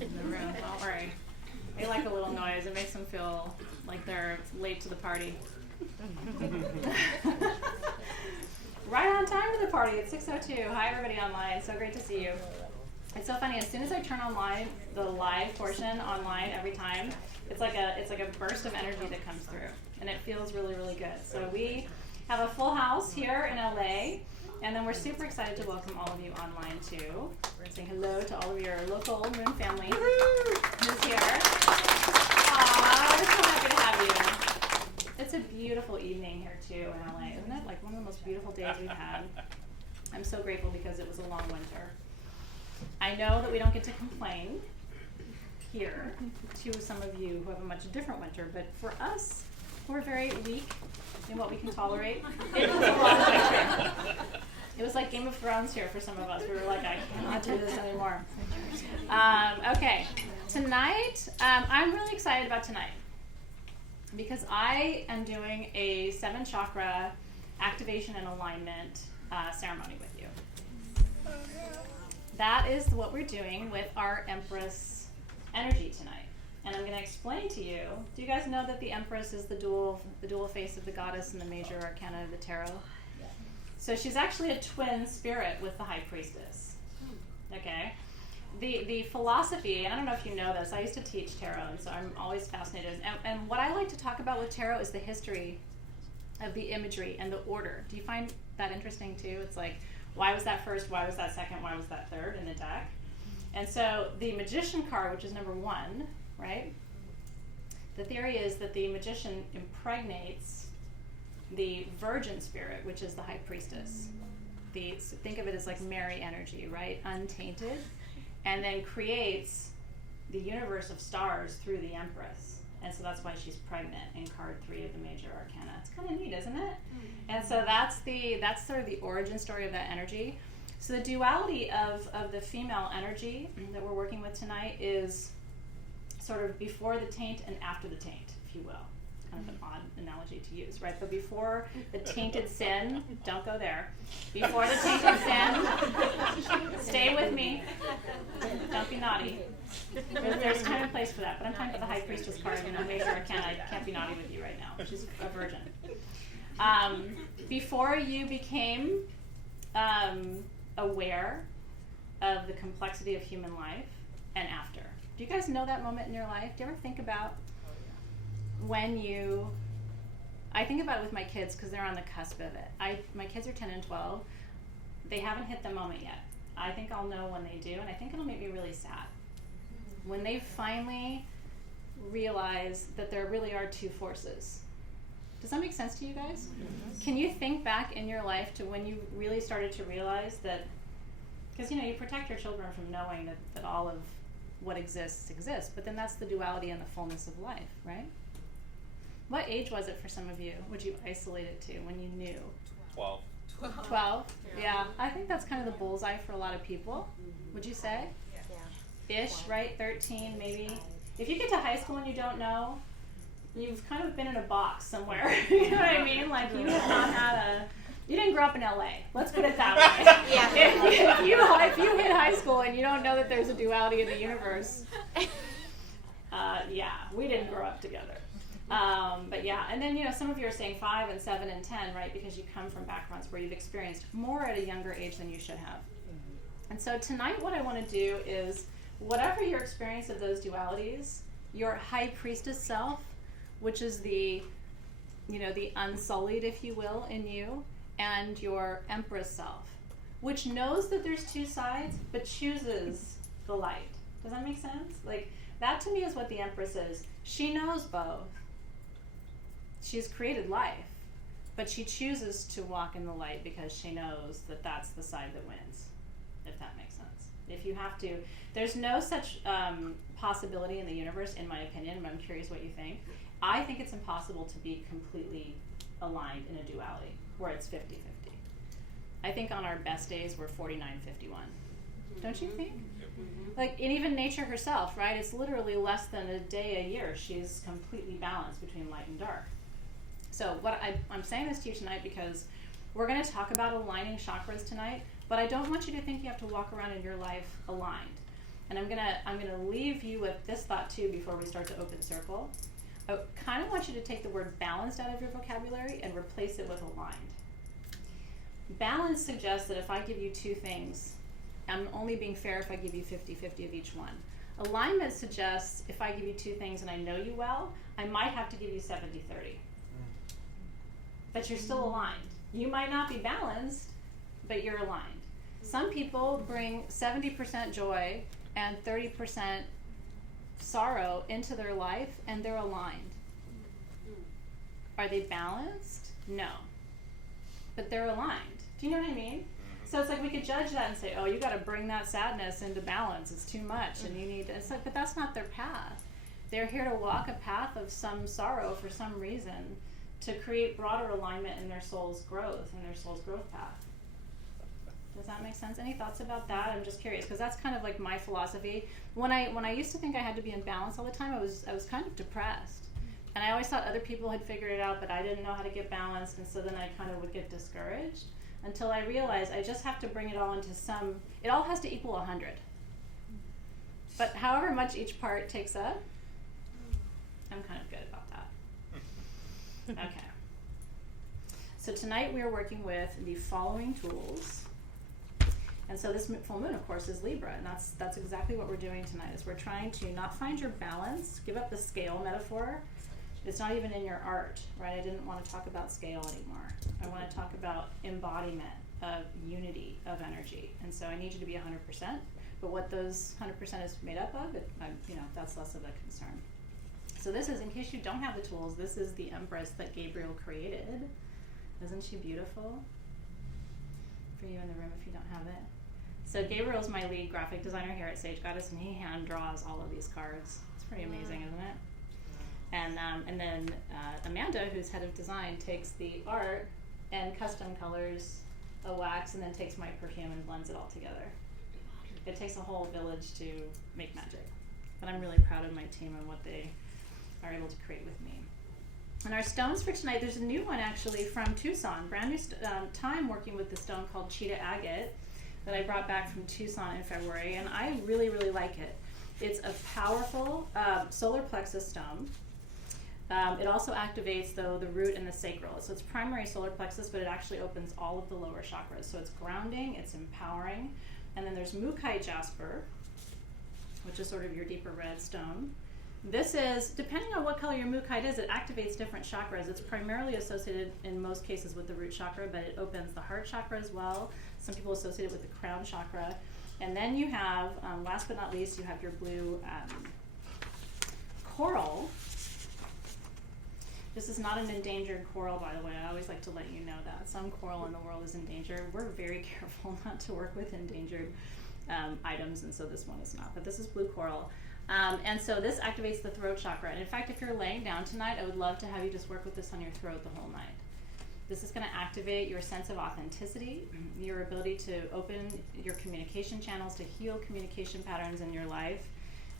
in the room. Don't worry. They like a little noise. It makes them feel like they're late to the party. Right on time to the party. It's 6:02. Hi, everybody online. So great to see you. It's so funny. As soon as I turn online the live portion online every time, it's like a burst of energy that comes through, and it feels really, really good. So we have a full house here in LA, and then we're super excited to welcome all of you online too. We're saying hello to all of your local Moon family who's here. Aww, we're so happy to have you. It's a beautiful evening here too in LA, isn't it? Like one of the most beautiful days we've had. I'm so grateful because it was a long winter. I know that we don't get to complain here to some of you who have a much different winter, but for us, we're very weak in what we can tolerate. It was a long winter. It was like Game of Thrones here for some of us. We were like, I cannot do this anymore. Okay, tonight, I'm really excited about tonight because I am doing a 7 chakra activation and alignment ceremony with you. That is what we're doing with our Empress energy tonight. And I'm going to explain to you, do you guys know that the Empress is the dual face of the goddess in the major arcana of the tarot? So she's actually a twin spirit with the High Priestess. Okay? The philosophy, and I don't know if you know this, I used to teach tarot, and so I'm always fascinated. And what I like to talk about with tarot is the history of the imagery and the order. Do you find that interesting too? It's like, why was that first? Why was that second? Why was that third in the deck? And so the Magician card, which is number 1, right? The theory is that the Magician impregnates the Virgin spirit, which is the High Priestess. So think of it as like Mary energy, right? Untainted. And then creates the universe of stars through the Empress. And so that's why she's pregnant in card 3 of the major arcana. It's kind of neat, isn't it? And so that's sort of the origin story of that energy. So the duality of the female energy that we're working with tonight is sort of before the taint and after the taint, if you will. Kind of an odd analogy to use, right? But before the tainted sin, don't go there. Before the tainted sin, stay with me. Don't be naughty. There's time and place for that, but I'm talking about the High Priestess card, major arcana. I can't be naughty with you right now. She's a virgin. Before you became aware of the complexity of human life, and after. Do you guys know that moment in your life? Do you ever think about when I think about it with my kids because they're on the cusp of it. My kids are 10 and 12. They haven't hit the moment yet. I think I'll know when they do, and I think it'll make me really sad. When they finally realize that there really are 2 forces. Does that make sense to you guys? Mm-hmm. Can you think back in your life to when you really started to realize that, because you protect your children from knowing that all of what exists, but then that's the duality and the fullness of life, right? What age was it for some of you? Would you isolate it to when you knew? 12. 12? Yeah. I think that's kind of the bullseye for a lot of people. Would you say? Yeah. Ish, right? 13, maybe. If you get to high school and you don't know, you've kind of been in a box somewhere. You know what I mean? Like you have not had you didn't grow up in LA. Let's put it that way. Yeah. If you hit high school and you don't know that there's a duality in the universe, we didn't grow up together. But yeah, and then some of you are saying 5 and 7 and 10, right? Because you come from backgrounds where you've experienced more at a younger age than you should have. And so tonight, what I want to do is, whatever your experience of those dualities, your High Priestess self, which is the unsullied, if you will, in you, and your Empress self, which knows that there's 2 sides, but chooses the light. Does that make sense? Like, that to me is what the Empress is. She knows both. She's created life, but she chooses to walk in the light because she knows that that's the side that wins, if that makes sense. If you have to, there's no such possibility in the universe, in my opinion, but I'm curious what you think. I think it's impossible to be completely aligned in a duality where it's 50-50. I think on our best days we're 49-51. Don't you think? Like, and even nature herself, right? It's literally less than a day a year. She's completely balanced between light and dark. So what I'm saying this to you tonight because we're going to talk about aligning chakras tonight, but I don't want you to think you have to walk around in your life aligned. And I'm gonna leave you with this thought too before we start to open circle. I kind of want you to take the word balanced out of your vocabulary and replace it with aligned. Balance suggests that if I give you two things, I'm only being fair if I give you 50-50 of each one. Alignment suggests if I give you two things and I know you well, I might have to give you 70-30. But you're still aligned. You might not be balanced, but you're aligned. Some people bring 70% joy and 30% sorrow into their life, and they're aligned. Are they balanced? No. But they're aligned. Do you know what I mean? So it's like we could judge that and say, oh, you got to bring that sadness into balance. It's too much, and you need to. It's like, but that's not their path. They're here to walk a path of some sorrow for some reason to create broader alignment in their soul's growth, path. Does that make sense? Any thoughts about that? I'm just curious, because that's kind of like my philosophy. When I used to think I had to be in balance all the time, I was kind of depressed. And I always thought other people had figured it out, but I didn't know how to get balanced, and so then I kind of would get discouraged until I realized I just have to bring it all into some, it all has to equal 100. But however much each part takes up, I'm kind of good about that. Okay. So tonight we are working with the following tools. And so this full moon, of course, is Libra, and that's exactly what we're doing tonight, is we're trying to not find your balance, give up the scale metaphor. It's not even in your art, right? I didn't want to talk about scale anymore. I want to talk about embodiment of unity of energy. And so I need you to be 100%, but what those 100% is made up of, that's less of a concern. So this is, in case you don't have the tools, this is the Empress that Gabriel created. Isn't she beautiful? For you in the room if you don't have it. So Gabriel's my lead graphic designer here at Sage Goddess, and he hand draws all of these cards. It's pretty amazing, isn't it? And then Amanda, who's head of design, takes the art and custom colors a wax, and then takes my perfume and blends it all together. It takes a whole village to make magic. But I'm really proud of my team and what they are able to create with me. And our stones for tonight, there's a new one actually from Tucson, brand new time working with the stone called Cheetah Agate that I brought back from Tucson in February, and I really, really like it. It's a powerful solar plexus stone. It also activates, though, the root and the sacral. So it's primary solar plexus, but it actually opens all of the lower chakras. So it's grounding, it's empowering. And then there's Mukite jasper, which is sort of your deeper red stone. This is, depending on what color your Mukite is, it activates different chakras. It's primarily associated in most cases with the root chakra, but it opens the heart chakra as well. Some people associate it with the crown chakra. And then you have, last but not least, you have your blue coral. This is not an endangered coral, by the way. I always like to let you know that. Some coral in the world is endangered. We're very careful not to work with endangered items, and so this one is not. But this is blue coral. And so this activates the throat chakra. And in fact, if you're laying down tonight, I would love to have you just work with this on your throat the whole night. This is going to activate your sense of authenticity, your ability to open your communication channels, to heal communication patterns in your life.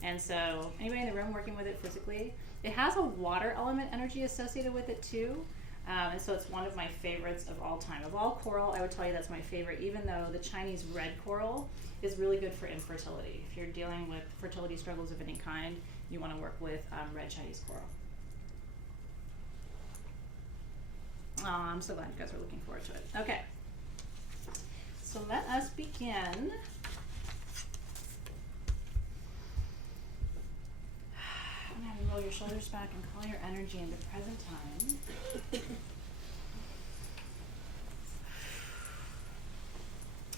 And so anybody in the room working with it physically, it has a water element energy associated with it too. And so it's one of my favorites of all time. Of all coral, I would tell you that's my favorite, even though the Chinese red coral is really good for infertility. If you're dealing with fertility struggles of any kind, you want to work with red Chinese coral. Oh, I'm so glad you guys are looking forward to it. Okay, so let us begin. I'm going to roll your shoulders back and call your energy into present time.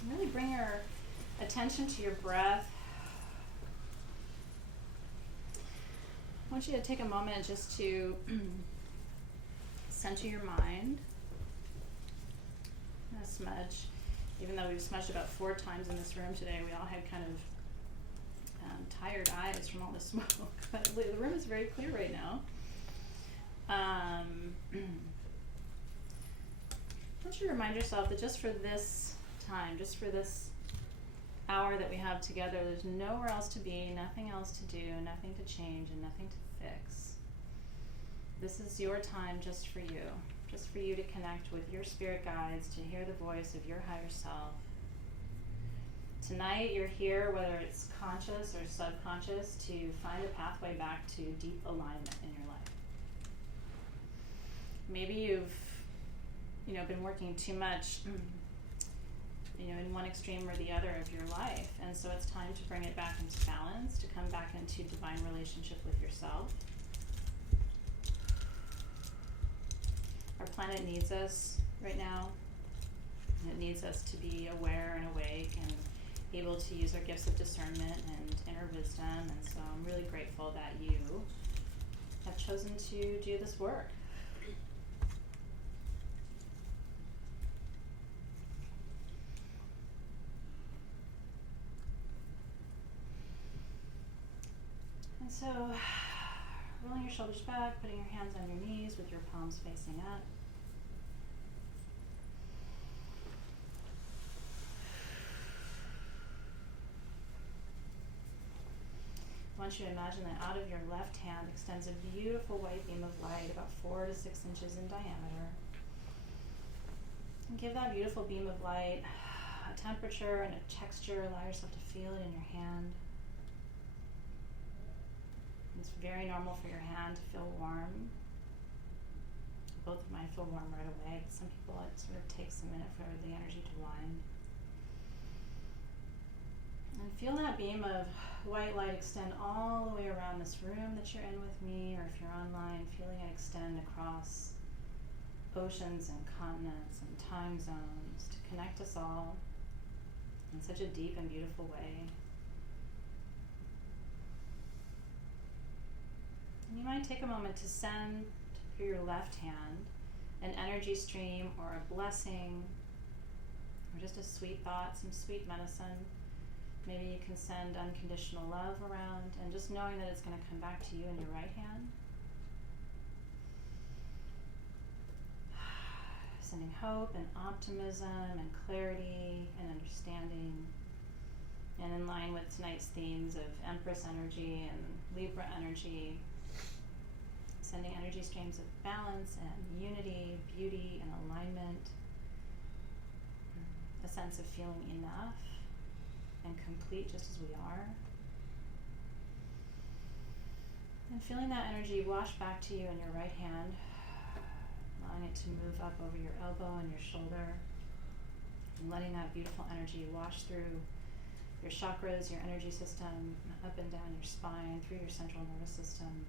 Really bring your attention to your breath. I want you to take a moment just to center your mind. I'm going to smudge. Even though we've smudged about 4 times in this room today, we all had kind of tired eyes from all the smoke. But the room is very clear right now. I want you to remind yourself that just for this time, just for this hour that we have together, there's nowhere else to be, nothing else to do, nothing to change, and nothing to fix. This is your time just for you to connect with your spirit guides, to hear the voice of your higher self, Tonight you're here, whether it's conscious or subconscious, to find a pathway back to deep alignment in your life. Maybe you've been working too much in one extreme or the other of your life, and so it's time to bring it back into balance, to come back into divine relationship with yourself. Our planet needs us right now. It needs us to be aware and awake and able to use our gifts of discernment and inner wisdom, and so I'm really grateful that you have chosen to do this work. And so, rolling your shoulders back, putting your hands on your knees with your palms facing up. I want you to imagine that out of your left hand extends a beautiful white beam of light about 4 to 6 inches in diameter. And give that beautiful beam of light a temperature and a texture. Allow yourself to feel it in your hand. It's very normal for your hand to feel warm. Both of mine feel warm right away, but some people it sort of takes a minute for the energy to wind. And feel that beam of white light extend all the way around this room that you're in with me, or if you're online, feeling it extend across oceans and continents and time zones to connect us all in such a deep and beautiful way. And you might take a moment to send through your left hand an energy stream or a blessing or just a sweet thought, some sweet medicine. Maybe you can send unconditional love around, and just knowing that it's going to come back to you in your right hand. Sending hope and optimism and clarity and understanding. And in line with tonight's themes of Empress energy and Libra energy, sending energy streams of balance and unity, beauty and alignment, a sense of feeling enough and complete just as we are. And feeling that energy wash back to you in your right hand, allowing it to move up over your elbow and your shoulder, and letting that beautiful energy wash through your chakras, your energy system, up and down your spine, through your central nervous system,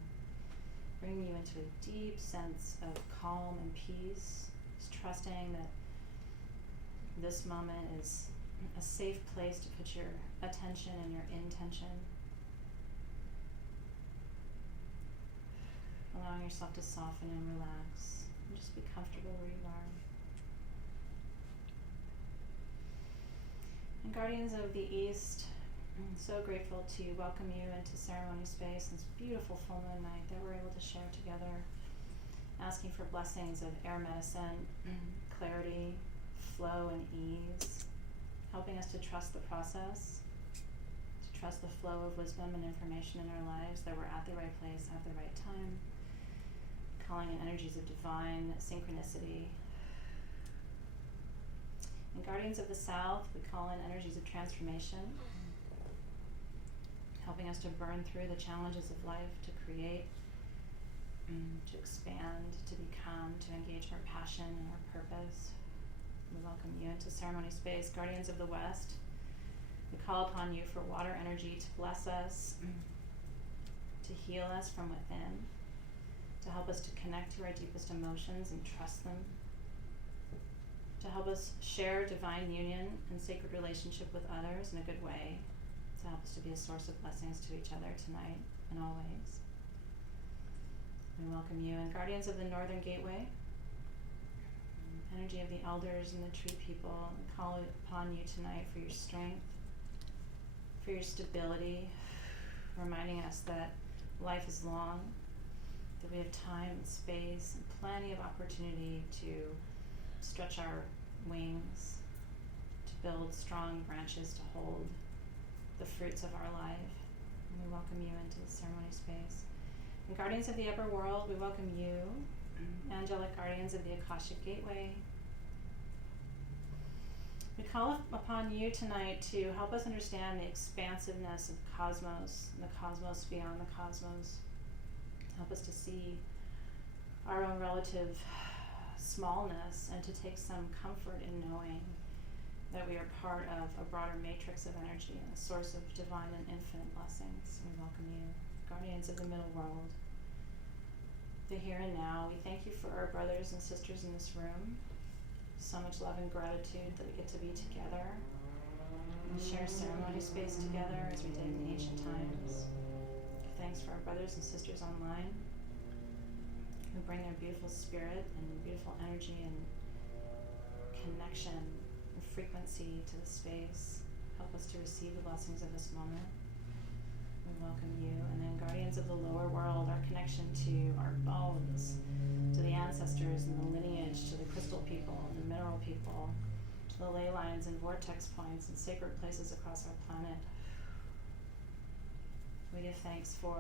bringing you into a deep sense of calm and peace, just trusting that this moment is a safe place to put your attention and your intention. Allowing yourself to soften and relax and just be comfortable where you are. And Guardians of the East, I'm so grateful to welcome you into ceremony space and this beautiful full moon night that we're able to share together, asking for blessings of air medicine, clarity, flow, and ease, helping us to trust the process, to trust the flow of wisdom and information in our lives, that we're at the right place at the right time, calling in energies of divine synchronicity. And Guardians of the South, we call in energies of transformation, helping us to burn through the challenges of life, to create, to expand, to become, to engage our passion and our purpose. We welcome you into ceremony space. Guardians of the West, we call upon you for water energy to bless us, to heal us from within, to help us to connect to our deepest emotions and trust them, to help us share divine union and sacred relationship with others in a good way, to help us to be a source of blessings to each other tonight and always. We welcome you. And Guardians of the Northern Gateway, energy of the elders and the tree people, we call upon you tonight for your strength, for your stability, reminding us that life is long, that we have time and space and plenty of opportunity to stretch our wings, to build strong branches to hold the fruits of our life. And we welcome you into the ceremony space. And Guardians of the Upper World, we welcome you, angelic guardians of the Akashic Gateway, We call upon you tonight to help us understand the expansiveness of the cosmos and the cosmos beyond the cosmos. Help us to see our own relative smallness and to take some comfort in knowing that we are part of a broader matrix of energy and a source of divine and infinite blessings. We welcome you, guardians of the middle world, the here and now. We thank you for our brothers and sisters in this room. So much love and gratitude that we get to be together and share ceremony space together as we did in the ancient times. Thanks for our brothers and sisters online who bring their beautiful spirit and beautiful energy and connection and frequency to the space. Help us to receive the blessings of this moment. We welcome you. And then guardians of the lower world, our connection to our bones, to the ancestors and the lineage, to the crystal people and the mineral people, to the ley lines and vortex points and sacred places across our planet. We give thanks for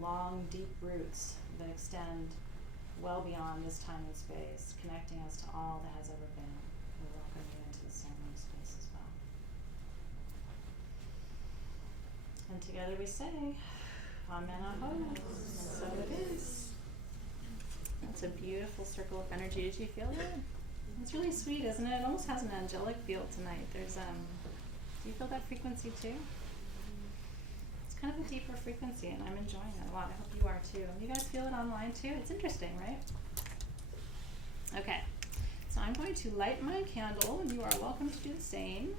long, deep roots that extend well beyond this time and space, connecting us to all that has ever been. We welcome you into the ceremony space as well. And together we say, Amen, Aho. And so it is. That's a beautiful circle of energy. Did you feel that? It's really sweet, isn't it? It almost has an angelic feel tonight. There's do you feel that frequency too? It's kind of a deeper frequency, and I'm enjoying it a lot. I hope you are too. You guys feel it online too? It's interesting, right? Okay, so I'm going to light my candle, and you are welcome to do the same.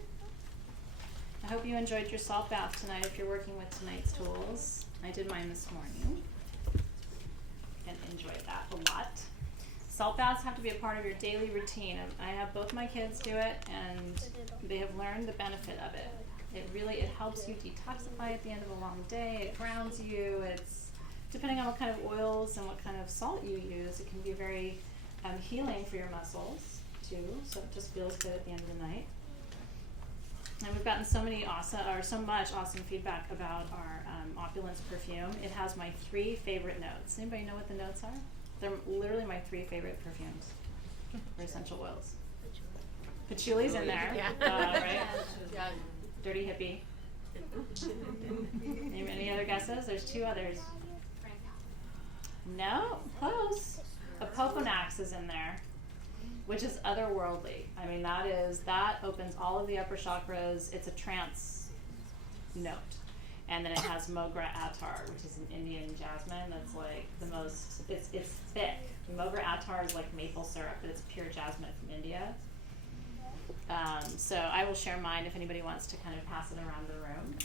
I hope you enjoyed your salt bath tonight if you're working with tonight's tools. I did mine this morning and enjoyed that a lot. Salt baths have to be a part of your daily routine. I have both my kids do it, and they have learned the benefit of it. It helps you detoxify at the end of a long day. It grounds you. It's, depending on what kind of oils and what kind of salt you use, it can be very healing for your muscles too. So it just feels good at the end of the night. And we've gotten so much awesome feedback about our Opulence perfume. It has my 3 favorite notes. Anybody know what the notes are? They're literally my 3 favorite perfumes or essential oils. Patchouli's in there, right? Yeah. Dirty hippie. Any other guesses? There's 2 others. No, close. A Poconax is in there, which is otherworldly. I mean, that opens all of the upper chakras. It's a trance note. And then it has Mogra Attar, which is an Indian jasmine that's like the most, it's thick. Mogra Attar is like maple syrup, but it's pure jasmine from India. So I will share mine if anybody wants to kind of pass it around the room.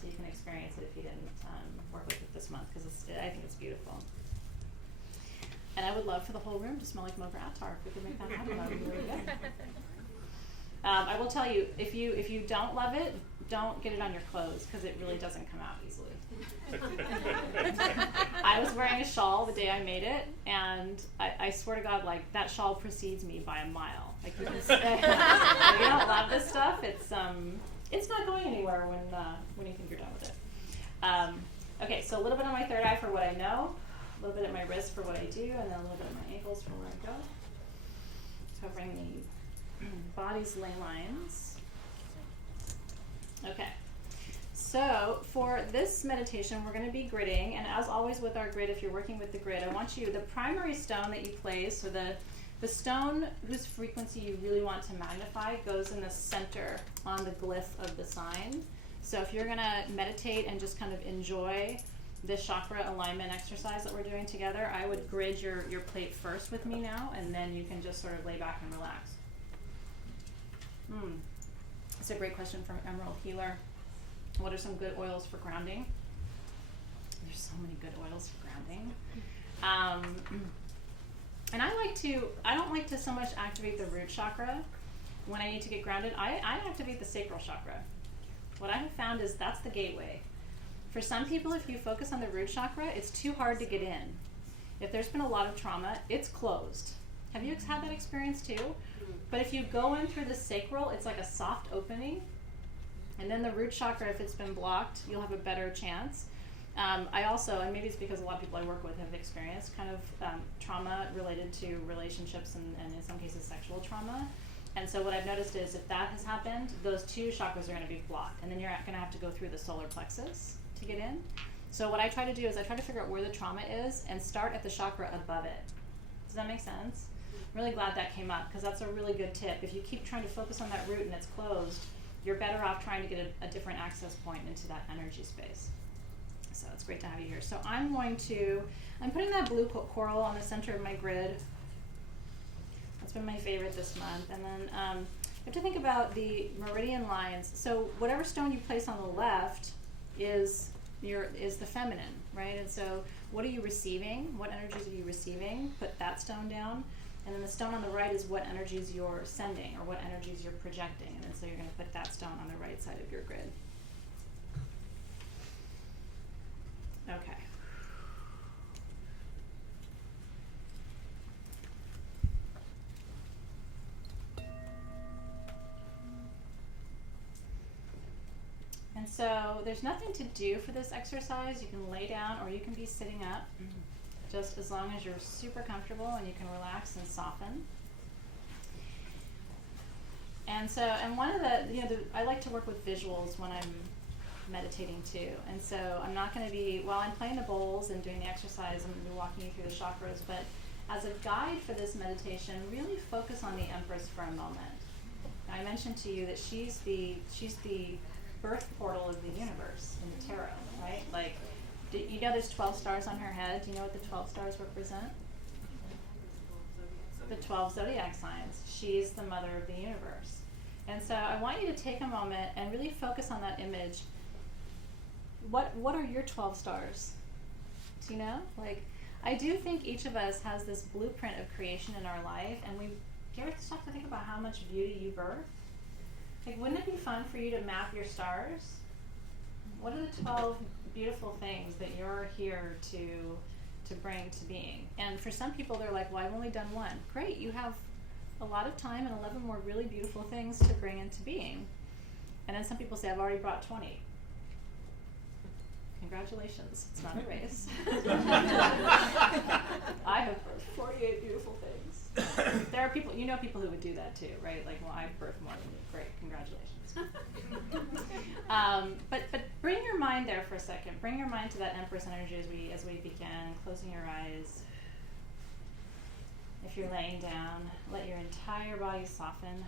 So you can experience it if you didn't work with it this month, because I think it's beautiful. And I would love for the whole room to smell like Mogra Attar. If we could make that happen, that would be really good. I will tell you, if you don't love it, don't get it on your clothes, because it really doesn't come out easily. I was wearing a shawl the day I made it, and I swear to God, like, that shawl precedes me by a mile. Like, you can say, if you don't love this stuff, it's not going anywhere when you think you're done with it. Okay, so a little bit on my third eye for what I know, a little bit at my wrist for what I do, and then a little bit at my ankles for where I go. Covering the body's ley lines. Okay, so for this meditation, we're going to be gridding, and as always with our grid, if you're working with the grid, I want you, the primary stone that you place, so the stone whose frequency you really want to magnify goes in the center on the glyph of the sign. So if you're going to meditate and just kind of enjoy this chakra alignment exercise that we're doing together, I would grid your plate first with me now, and then you can just sort of lay back and relax. It's a great question from Emerald Healer. What are some good oils for grounding? There's so many good oils for grounding. And I don't like to so much activate the root chakra when I need to get grounded. I activate the sacral chakra. What I have found is that's the gateway. For some people, if you focus on the root chakra, it's too hard to get in. If there's been a lot of trauma, it's closed. Have you had that experience too? But if you go in through the sacral, it's like a soft opening. And then the root chakra, if it's been blocked, you'll have a better chance. I also, and maybe it's because a lot of people I work with have experienced kind of trauma related to relationships and in some cases sexual trauma. And so what I've noticed is if that has happened, those two chakras are going to be blocked, and then you're going to have to go through the solar plexus to get in. So what I try to do is I try to figure out where the trauma is and start at the chakra above it. Does that make sense? I'm really glad that came up, because that's a really good tip. If you keep trying to focus on that root and it's closed, you're better off trying to get a different access point into that energy space. So it's great to have you here. So I'm putting that blue coral on the center of my grid. That's been my favorite this month. And then you have to think about the meridian lines. So whatever stone you place on the left is the feminine, right? And so what are you receiving? What energies are you receiving? Put that stone down. And then the stone on the right is what energies you're sending or what energies you're projecting. And then so you're going to put that stone on the right side of your grid. Okay. And so there's nothing to do for this exercise. You can lay down or you can be sitting up, just as long as you're super comfortable and you can relax and soften. And so, and one of I like to work with visuals when I'm meditating too. And so I'm not going to be, while I'm playing the bowls and doing the exercise, I'm going to be walking you through the chakras, but as a guide for this meditation, really focus on the Empress for a moment. Now, I mentioned to you that she's the birth portal of the universe in the tarot, right? Like, you know there's 12 stars on her head. Do you know what the 12 stars represent? The 12 zodiac signs. She's the mother of the universe. And so I want you to take a moment and really focus on that image. What are your 12 stars? Do you know? Like, I do think each of us has this blueprint of creation in our life, and do you ever stop to think about how much beauty you birth? Like, wouldn't it be fun for you to map your stars? What are the 12 beautiful things that you're here to bring to being? And for some people, they're like, well, I've only done one. Great, you have a lot of time and 11 more really beautiful things to bring into being. And then some people say, I've already brought 20. Congratulations, it's not a race. I have birthed 48 beautiful things. There are people who would do that too, right? Like, well, I've birthed more than you. Great, congratulations. But bring your mind there for a second. Bring your mind to that Empress energy as we begin, closing your eyes. If you're laying down, let your entire body soften.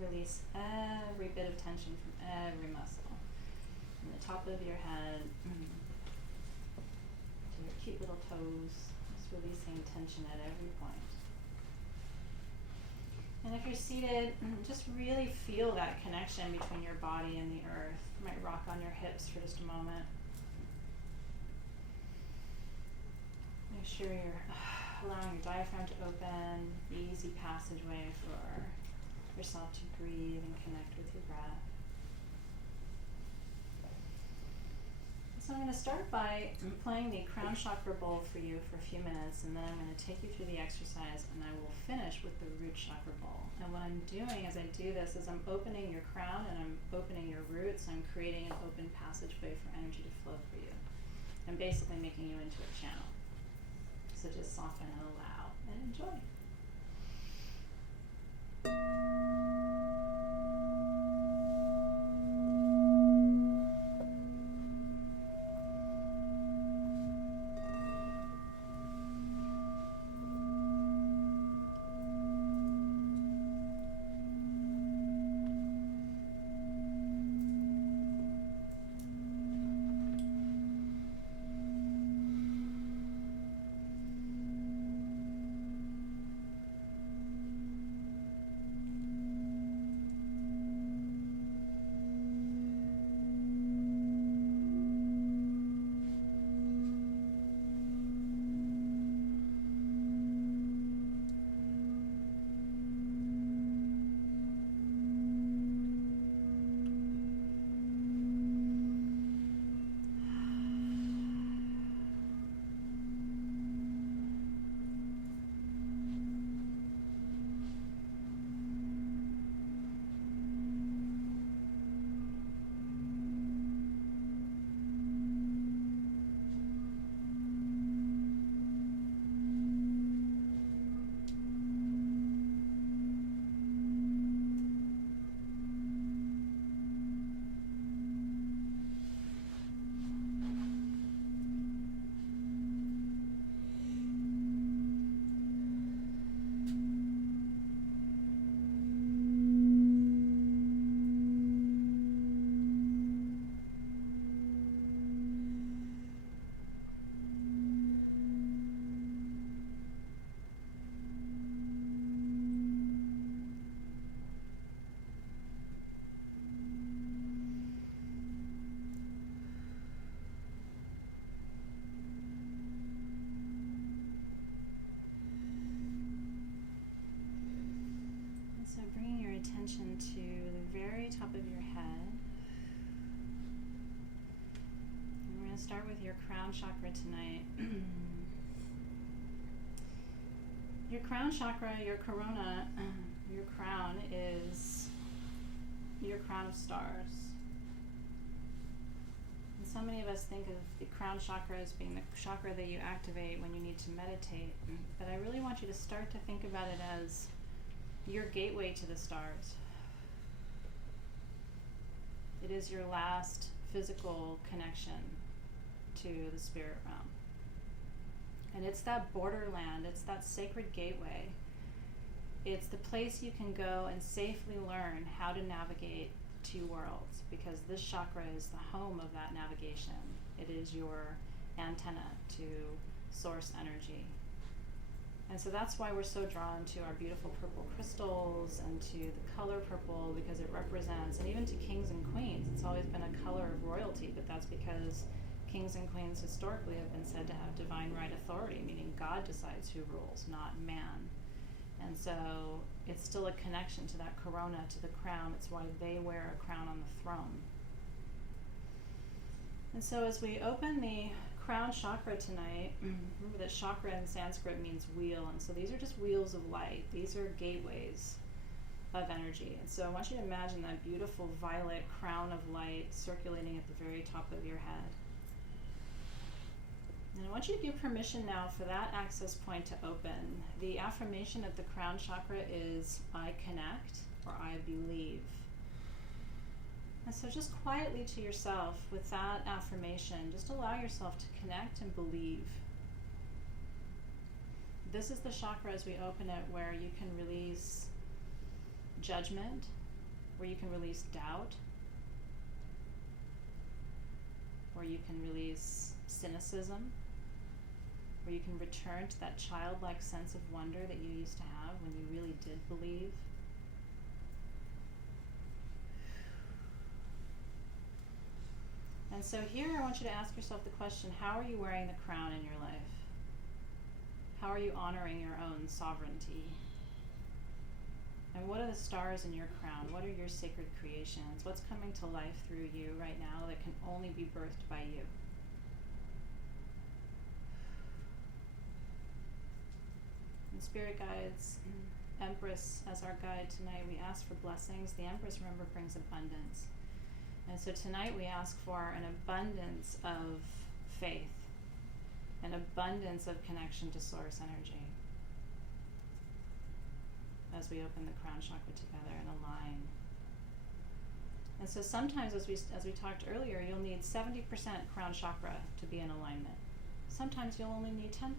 Release every bit of tension from every muscle. From the top of your head to your cute little toes, just releasing tension at every point. And if you're seated, just really feel that connection between your body and the earth. You might rock on your hips for just a moment. Make sure you're allowing your diaphragm to open, easy passageway for yourself to breathe and connect with your breath. So I'm going to start by playing the crown chakra bowl for you for a few minutes, and then I'm going to take you through the exercise, and I will finish with the root chakra bowl. And what I'm doing as I do this is I'm opening your crown and I'm opening your roots. I'm creating an open passageway for energy to flow for you. I'm basically making you into a channel. So just soften and allow and enjoy. So bringing your attention to the very top of your head. And we're going to start with your crown chakra tonight. Your crown chakra, your corona, your crown is your crown of stars. And so many of us think of the crown chakra as being the chakra that you activate when you need to meditate. But I really want you to start to think about it as your gateway to the stars. It is your last physical connection to the spirit realm. And it's that borderland, it's that sacred gateway. It's the place you can go and safely learn how to navigate two worlds, because this chakra is the home of that navigation. It is your antenna to source energy. And so that's why we're so drawn to our beautiful purple crystals and to the color purple, because it represents, and even to kings and queens, it's always been a color of royalty, but that's because kings and queens historically have been said to have divine right authority, meaning God decides who rules, not man. And so it's still a connection to that corona, to the crown. It's why they wear a crown on the throne. And so as we open the crown chakra tonight, remember that chakra in Sanskrit means wheel, and so these are just wheels of light. These are gateways of energy. And so I want you to imagine that beautiful violet crown of light circulating at the very top of your head. And I want you to give permission now for that access point to open. The affirmation of the crown chakra is, I connect, or I believe. And so just quietly to yourself with that affirmation, just allow yourself to connect and believe. This is the chakra as we open it where you can release judgment, where you can release doubt, where you can release cynicism, where you can return to that childlike sense of wonder that you used to have when you really did believe. And so here I want you to ask yourself the question, how are you wearing the crown in your life? How are you honoring your own sovereignty? And what are the stars in your crown? What are your sacred creations? What's coming to life through you right now that can only be birthed by you? And spirit guides, Empress as our guide tonight, we ask for blessings. The Empress, remember, brings abundance. And so tonight we ask for an abundance of faith, an abundance of connection to source energy as we open the crown chakra together and align. And so sometimes, as we talked earlier, you'll need 70% crown chakra to be in alignment. Sometimes you'll only need 10%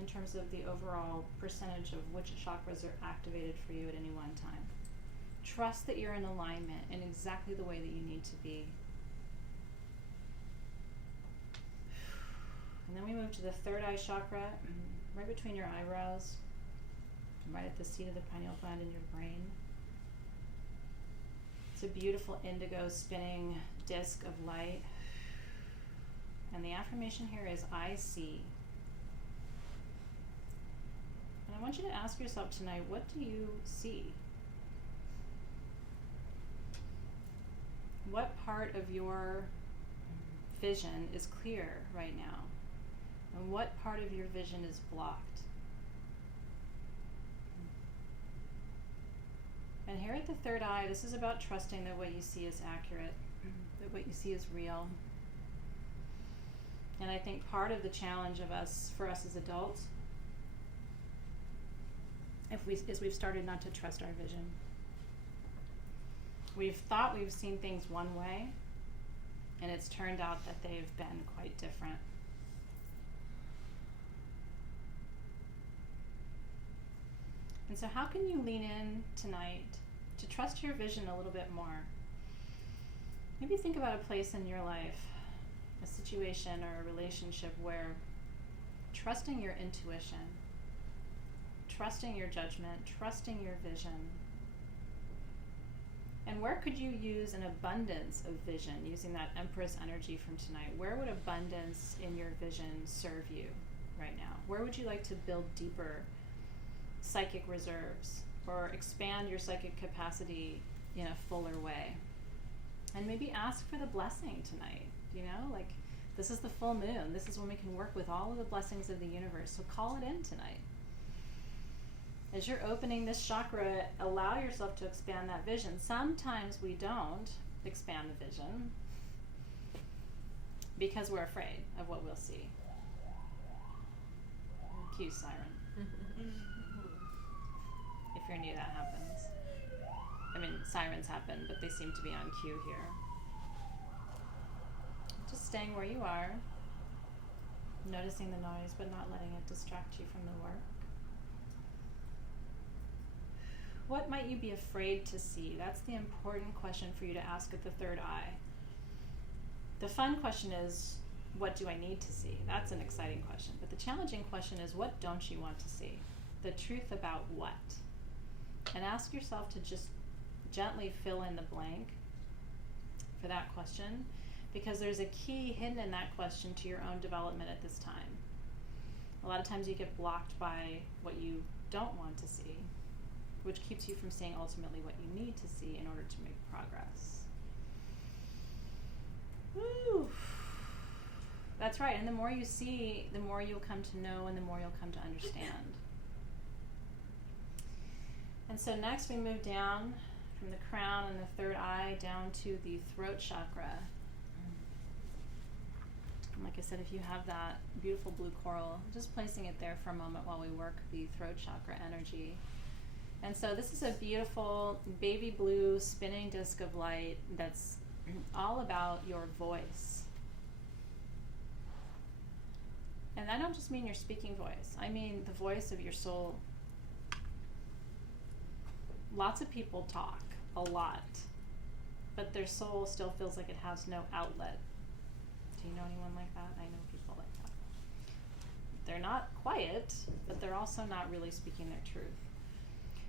in terms of the overall percentage of which chakras are activated for you at any one time. Trust that you're in alignment in exactly the way that you need to be. And then we move to the third eye chakra, right between your eyebrows, right at the seat of the pineal gland in your brain. It's a beautiful indigo spinning disc of light. And the affirmation here is, I see. And I want you to ask yourself tonight, what do you see? What part of your vision is clear right now? And what part of your vision is blocked? And here at the third eye, this is about trusting that what you see is accurate, that what you see is real. And I think part of the challenge for us as adults, is we've started not to trust our vision. We've thought we've seen things one way, and it's turned out that they've been quite different. And so how can you lean in tonight to trust your vision a little bit more? Maybe think about a place in your life, a situation or a relationship where trusting your intuition, trusting your judgment, trusting your vision. And where could you use an abundance of vision, using that Empress energy from tonight? Where would abundance in your vision serve you right now? Where would you like to build deeper psychic reserves or expand your psychic capacity in a fuller way. And maybe ask for the blessing tonight, like this is the full moon. This is when we can work with all of the blessings of the universe. So call it in tonight. As you're opening this chakra, allow yourself to expand that vision. Sometimes we don't expand the vision because we're afraid of what we'll see. Cue siren. If you're new, that happens. I mean, sirens happen, but they seem to be on cue here. Just staying where you are, noticing the noise, but not letting it distract you from the work. What might you be afraid to see? That's the important question for you to ask at the third eye. The fun question is, what do I need to see? That's an exciting question. But the challenging question is, what don't you want to see? The truth about what? And ask yourself to just gently fill in the blank for that question, because there's a key hidden in that question to your own development at this time. A lot of times you get blocked by what you don't want to see, which keeps you from seeing ultimately what you need to see in order to make progress. Woo! That's right, and the more you see, the more you'll come to know and the more you'll come to understand. And so next we move down from the crown and the third eye down to the throat chakra. And like I said, if you have that beautiful blue coral, just placing it there for a moment while we work the throat chakra energy. And so this is a beautiful baby blue spinning disc of light that's all about your voice. And I don't just mean your speaking voice. I mean the voice of your soul. Lots of people talk a lot, but their soul still feels like it has no outlet. Do you know anyone like that? I know people like that. They're not quiet, but they're also not really speaking their truth.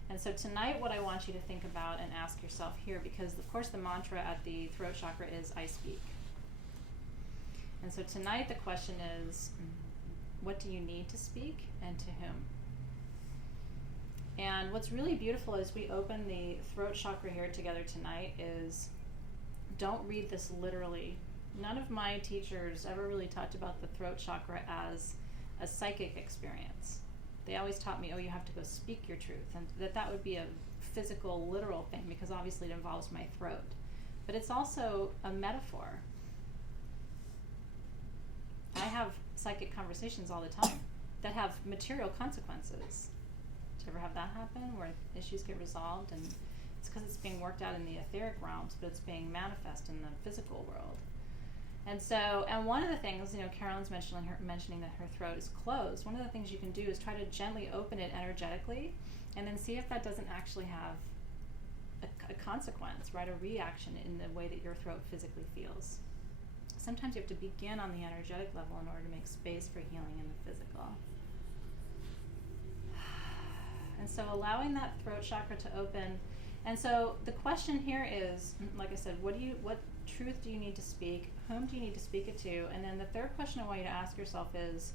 And so tonight what I want you to think about and ask yourself here, because of course the mantra at the throat chakra is I speak. And so tonight the question is, what do you need to speak and to whom? And what's really beautiful as we open the throat chakra here together tonight is, don't read this literally. None of my teachers ever really talked about the throat chakra as a psychic experience. They always taught me, you have to go speak your truth, and that would be a physical, literal thing, because obviously it involves my throat. But it's also a metaphor. I have psychic conversations all the time that have material consequences. Do you ever have that happen, where issues get resolved, and it's because it's being worked out in the etheric realms, but it's being manifest in the physical world? And so, and one of the things, Carolyn's mentioning that her throat is closed. One of the things you can do is try to gently open it energetically, and then see if that doesn't actually have a consequence, right? A reaction in the way that your throat physically feels. Sometimes you have to begin on the energetic level in order to make space for healing in the physical. And so allowing that throat chakra to open. And so the question here is, like I said, what truth do you need to speak? Whom do you need to speak it to? And then the third question I want you to ask yourself is,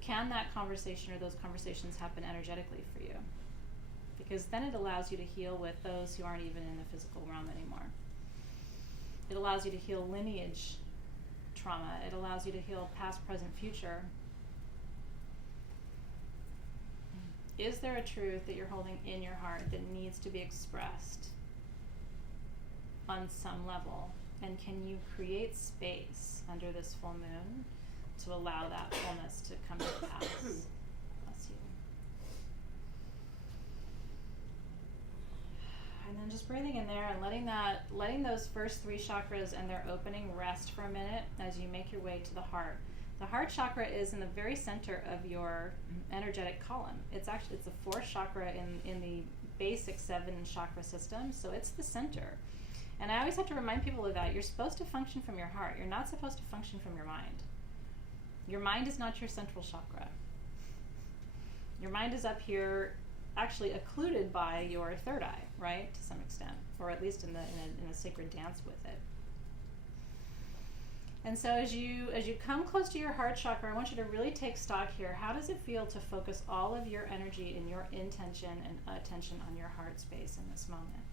can that conversation or those conversations happen energetically for you? Because then it allows you to heal with those who aren't even in the physical realm anymore. It allows you to heal lineage trauma. It allows you to heal past, present, future. Is there a truth that you're holding in your heart that needs to be expressed on some level? And can you create space under this full moon to allow that fullness to come to pass? Bless you. And then just breathing in there and letting those first three chakras and their opening rest for a minute as you make your way to the heart. The heart chakra is in the very center of your energetic column. It's the fourth chakra in the basic 7 chakra system, so it's the center. And I always have to remind people of that. You're supposed to function from your heart. You're not supposed to function from your mind. Your mind is not your central chakra. Your mind is up here, actually occluded by your third eye, right, to some extent, or at least in a sacred dance with it. And so as you come close to your heart chakra, I want you to really take stock here. How does it feel to focus all of your energy and your intention and attention on your heart space in this moment?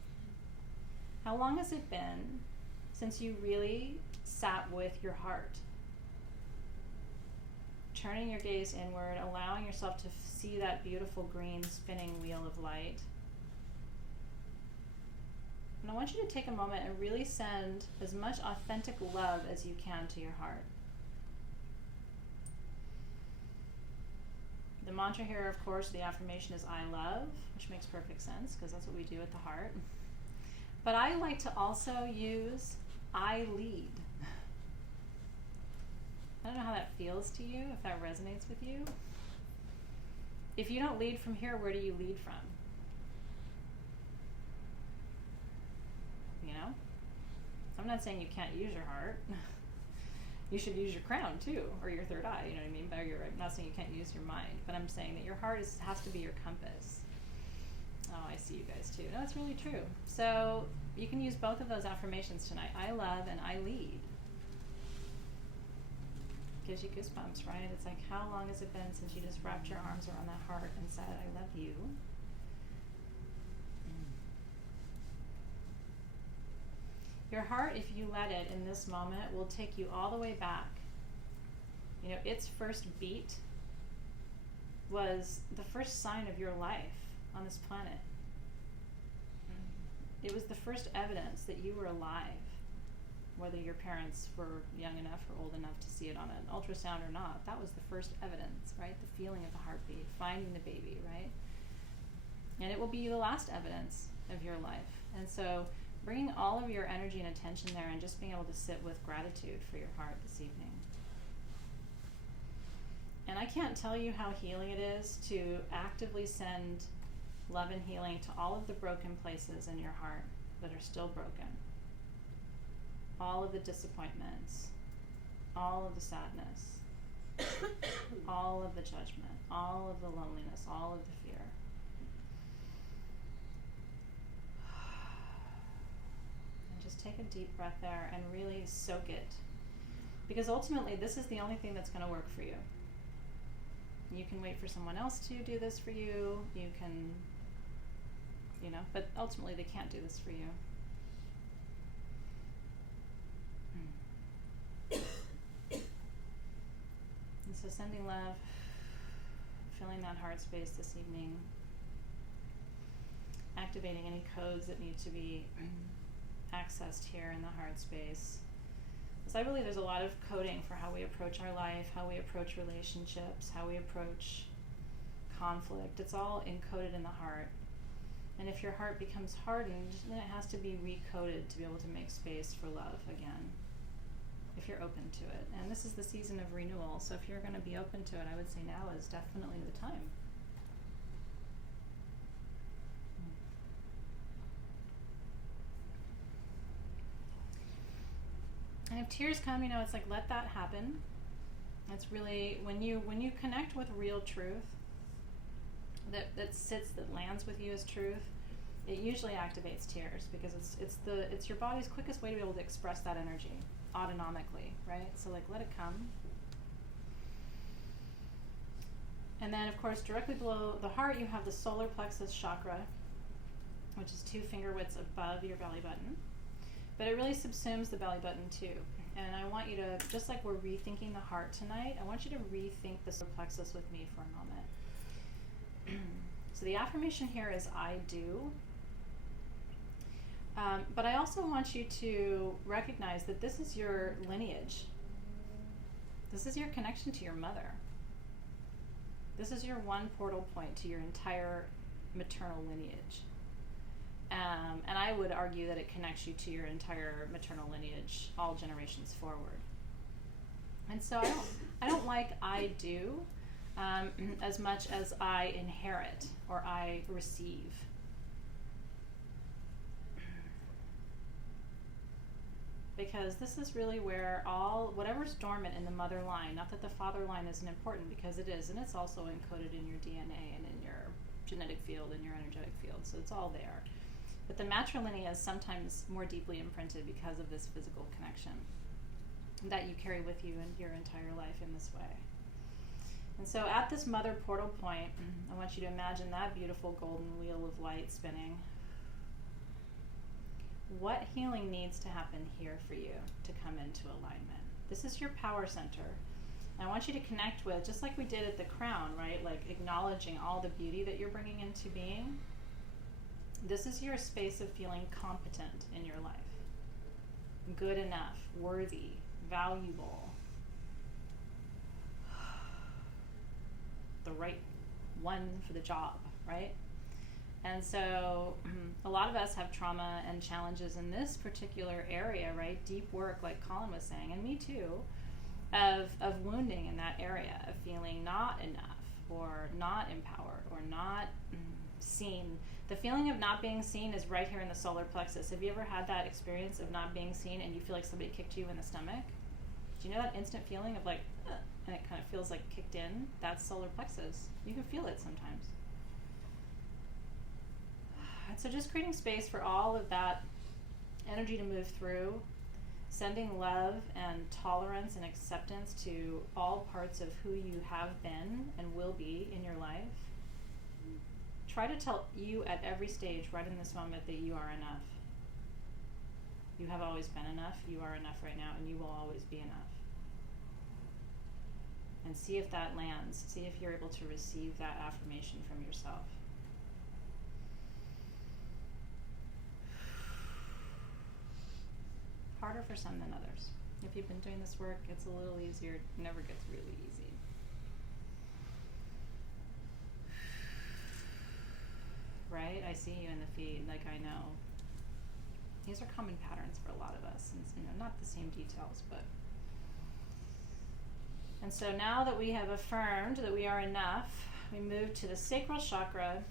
How long has it been since you really sat with your heart? Turning your gaze inward, allowing yourself to see that beautiful green spinning wheel of light. And I want you to take a moment and really send as much authentic love as you can to your heart. The mantra here, of course, the affirmation is I love, which makes perfect sense because that's what we do at the heart. But I like to also use I lead. I don't know how that feels to you, if that resonates with you. If you don't lead from here, where do you lead from? You know? I'm not saying you can't use your heart. You should use your crown too, or your third eye, you know what I mean? But I'm not saying you can't use your mind, but I'm saying that your heart has to be your compass. Oh, I see you guys too. No, it's really true. So you can use both of those affirmations tonight. I love and I lead. Gives you goosebumps, right? It's like, how long has it been since you just wrapped your arms around that heart and said, I love you? Your heart, if you let it in this moment, will take you all the way back. You know, its first beat was the first sign of your life on this planet. It was the first evidence that you were alive, whether your parents were young enough or old enough to see it on an ultrasound or not. That was the first evidence, right? The feeling of the heartbeat, finding the baby, right? And it will be the last evidence of your life. And so bringing all of your energy and attention there and just being able to sit with gratitude for your heart this evening. And I can't tell you how healing it is to actively send love and healing to all of the broken places in your heart that are still broken. All of the disappointments, all of the sadness, all of the judgment, all of the loneliness, all of the fear. And just take a deep breath there and really soak it. Because ultimately, this is the only thing that's going to work for you. You can wait for someone else to do this for you. You can, but ultimately they can't do this for you. And so sending love, filling that heart space this evening, activating any codes that need to be accessed here in the heart space. Because I believe there's a lot of coding for how we approach our life, how we approach relationships, how we approach conflict. It's all encoded in the heart. And if your heart becomes hardened, then it has to be recoded to be able to make space for love again, if you're open to it. And this is the season of renewal, so if you're going to be open to it, I would say now is definitely the time. And if tears come, it's like, let that happen. It's really, when you connect with real truth, that lands with you as truth, it usually activates tears, because it's your body's quickest way to be able to express that energy autonomically, right? So like, let it come. And then of course, directly below the heart, you have the solar plexus chakra, which is 2 finger widths above your belly button. But it really subsumes the belly button too. And I want you to, just like we're rethinking the heart tonight, I want you to rethink the solar plexus with me for a moment. So the affirmation here is I do. But I also want you to recognize that this is your lineage. This is your connection to your mother. This is your one portal point to your entire maternal lineage. And I would argue that it connects you to your entire maternal lineage, all generations forward. And so I don't like I do as much as I inherit or I receive. Because this is really where whatever's dormant in the mother line, not that the father line isn't important, because it is, and it's also encoded in your DNA and in your genetic field and your energetic field, so it's all there. But the matrilineal is sometimes more deeply imprinted because of this physical connection. that you carry with you in your entire life in this way. And so at this mother portal point, I want you to imagine that beautiful golden wheel of light spinning. What healing needs to happen here for you to come into alignment? This is your power center. And I want you to connect with, just like we did at the crown, right? Like acknowledging all the beauty that you're bringing into being. This is your space of feeling competent in your life. Good enough, worthy, valuable. The right one for the job, right? And so a lot of us have trauma and challenges in this particular area, right? Deep work, like Colin was saying, and me too, of wounding in that area, of feeling not enough or not empowered or not seen. The feeling of not being seen is right here in the solar plexus. Have you ever had that experience of not being seen and you feel like somebody kicked you in the stomach? Do you know that instant feeling of like, and it kind of feels like kicked in? That's solar plexus. You can feel it sometimes. And so just creating space for all of that energy to move through, sending love and tolerance and acceptance to all parts of who you have been and will be in your life. Try to tell you at every stage, right in this moment, that you are enough. You have always been enough, you are enough right now, and you will always be enough. And see if that lands. See if you're able to receive that affirmation from yourself. Harder for some than others. If you've been doing this work, it's a little easier. It never gets really easy. Right? I see you in the feed. Like, I know. These are common patterns for a lot of us. And, not the same details, but. And so now that we have affirmed that we are enough, we move to the sacral chakra.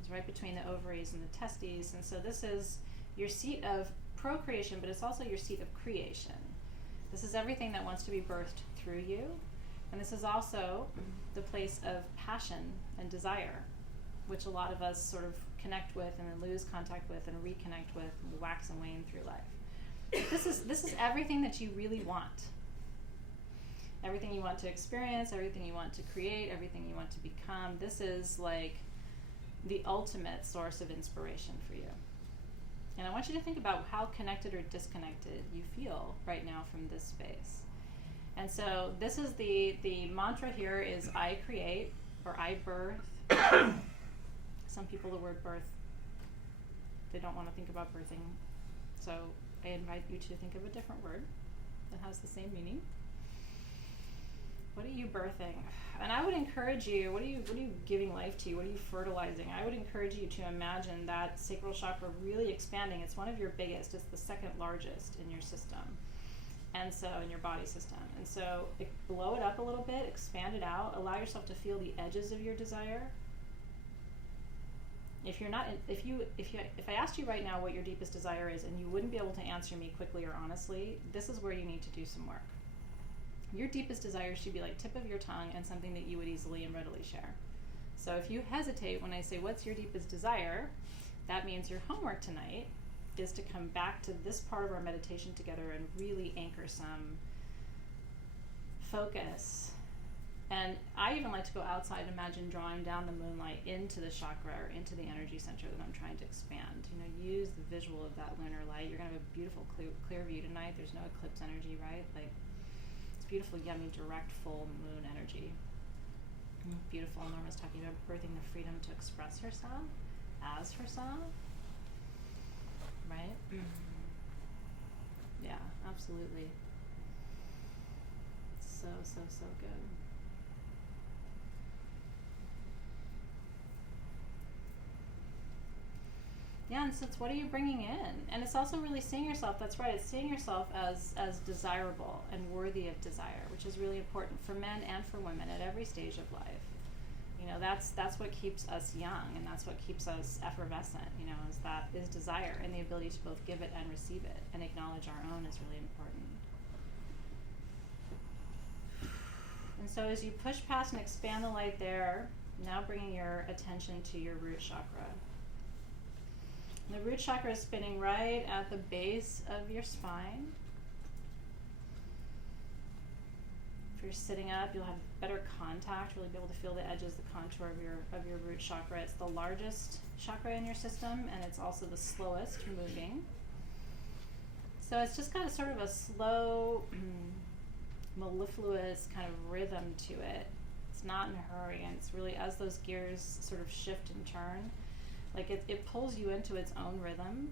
It's right between the ovaries and the testes. And so this is your seat of procreation, but it's also your seat of creation. This is everything that wants to be birthed through you. And this is also the place of passion and desire, which a lot of us sort of connect with and then lose contact with and reconnect with and wax and wane through life. This is everything that you really want. Everything you want to experience, everything you want to create, everything you want to become. This is like the ultimate source of inspiration for you. And I want you to think about how connected or disconnected you feel right now from this space. And so this is the mantra here is I create or I birth. Some people the word birth, they don't want to think about birthing. So I invite you to think of a different word that has the same meaning. What are you birthing? And I would encourage you, what are you giving life to? What are you fertilizing? I would encourage you to imagine that sacral chakra really expanding. It's one of your biggest. It's the second largest in your system. And so in your body system. And so blow it up a little bit, expand it out, allow yourself to feel the edges of your desire. If I asked you right now what your deepest desire is and you wouldn't be able to answer me quickly or honestly, this is where you need to do some work. Your deepest desire should be like tip of your tongue and something that you would easily and readily share. So if you hesitate when I say what's your deepest desire, that means your homework tonight is to come back to this part of our meditation together and really anchor some focus. And I even like to go outside and imagine drawing down the moonlight into the chakra or into the energy center that I'm trying to expand. Use the visual of that lunar light. You're going to have a beautiful clear view tonight. There's no eclipse energy, right? Like, beautiful, yummy, direct, full moon energy. Beautiful. Norma's talking about birthing the freedom to express herself as herself. Right? Yeah, absolutely. So good. Yeah, and so it's what are you bringing in? And it's also really seeing yourself, that's right, it's seeing yourself as desirable and worthy of desire, which is really important for men and for women at every stage of life. That's what keeps us young, and that's what keeps us effervescent, is desire and the ability to both give it and receive it and acknowledge our own is really important. And so as you push past and expand the light there, now bringing your attention to your root chakra. The root chakra is spinning right at the base of your spine. you're sitting up, you'll have better contact, really be able to feel the edges, the contour of your root chakra. It's the largest chakra in your system, and it's also the slowest moving. So it's just got a sort of a slow, mellifluous kind of rhythm to it. It's not in a hurry, and it's really, as those gears sort of shift and turn, like it pulls you into its own rhythm.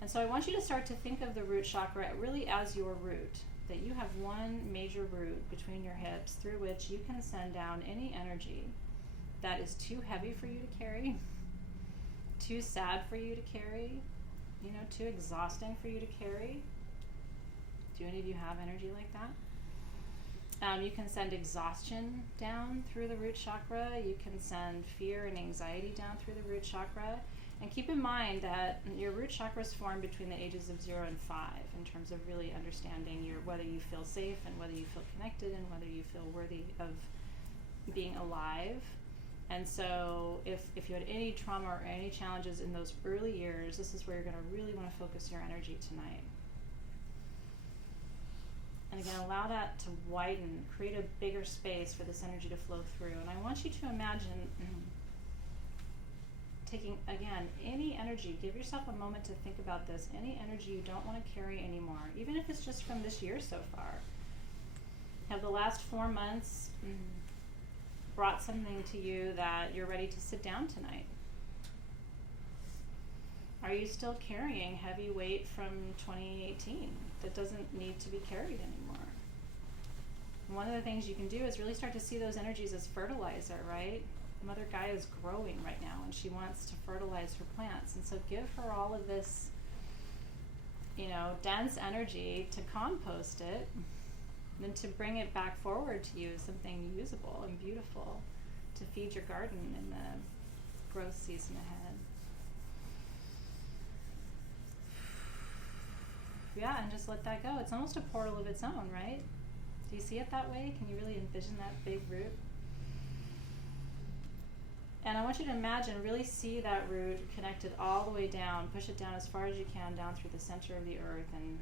And so I want you to start to think of the root chakra really as your root, that you have one major root between your hips through which you can send down any energy that is too heavy for you to carry, too sad for you to carry, too exhausting for you to carry. Do any of you have energy like that? You can send exhaustion down through the root chakra. You can send fear and anxiety down through the root chakra. And keep in mind that your root chakra is formed between the ages of 0 and 5 in terms of really understanding whether you feel safe and whether you feel connected and whether you feel worthy of being alive. And so if you had any trauma or any challenges in those early years, this is where you're going to really want to focus your energy tonight. And again, allow that to widen, create a bigger space for this energy to flow through. And I want you to imagine taking, again, any energy, give yourself a moment to think about this, any energy you don't want to carry anymore, even if it's just from this year so far. Have the last 4 months brought something to you that you're ready to sit down tonight? Are you still carrying heavy weight from 2018 that doesn't need to be carried anymore? And one of the things you can do is really start to see those energies as fertilizer, right? Mother Gaia is growing right now, and she wants to fertilize her plants. And so give her all of this, dense energy to compost it, and then to bring it back forward to you as something usable and beautiful to feed your garden in the growth season ahead. Yeah, and just let that go. It's almost a portal of its own, right? Do you see it that way? Can you really envision that big root? And I want you to imagine, really see that root connected all the way down, push it down as far as you can, down through the center of the earth, and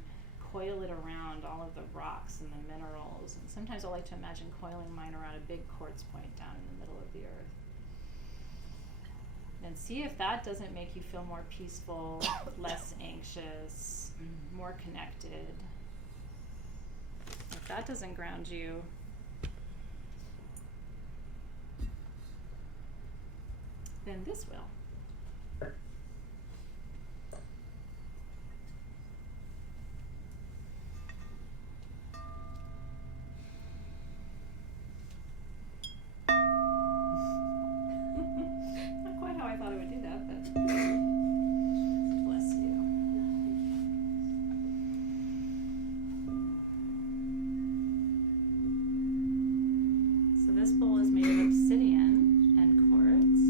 coil it around all of the rocks and the minerals. And sometimes I like to imagine coiling mine around a big quartz point down in the middle of the earth. And see if that doesn't make you feel more peaceful, less anxious, more connected. If that doesn't ground you, then this will. Not quite how I thought I would do that, but bless you. So this bowl is made of obsidian and quartz.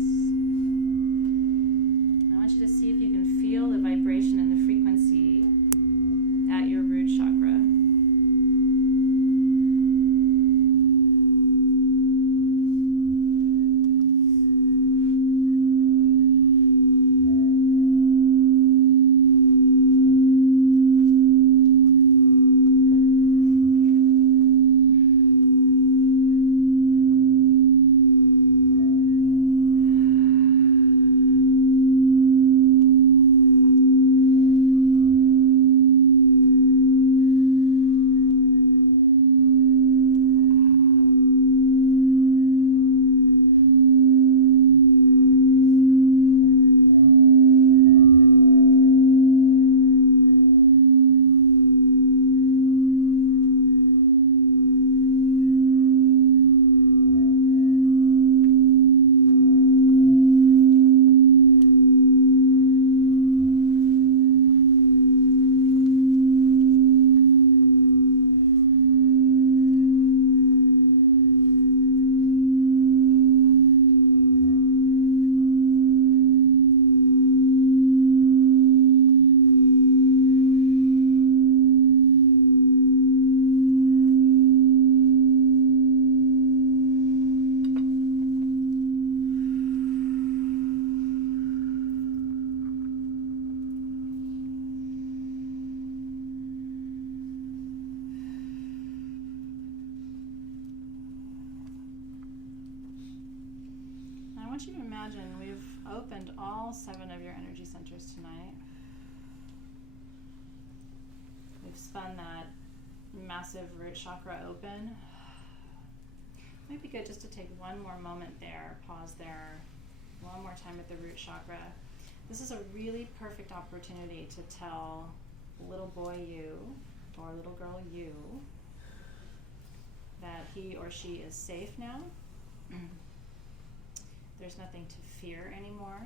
want you to imagine we've opened all 7 of your energy centers tonight. We've spun that massive root chakra open. Might be good just to take one more moment there, pause there, one more time at the root chakra. This is a really perfect opportunity to tell little boy you or little girl you that he or she is safe now. There's nothing to fear anymore.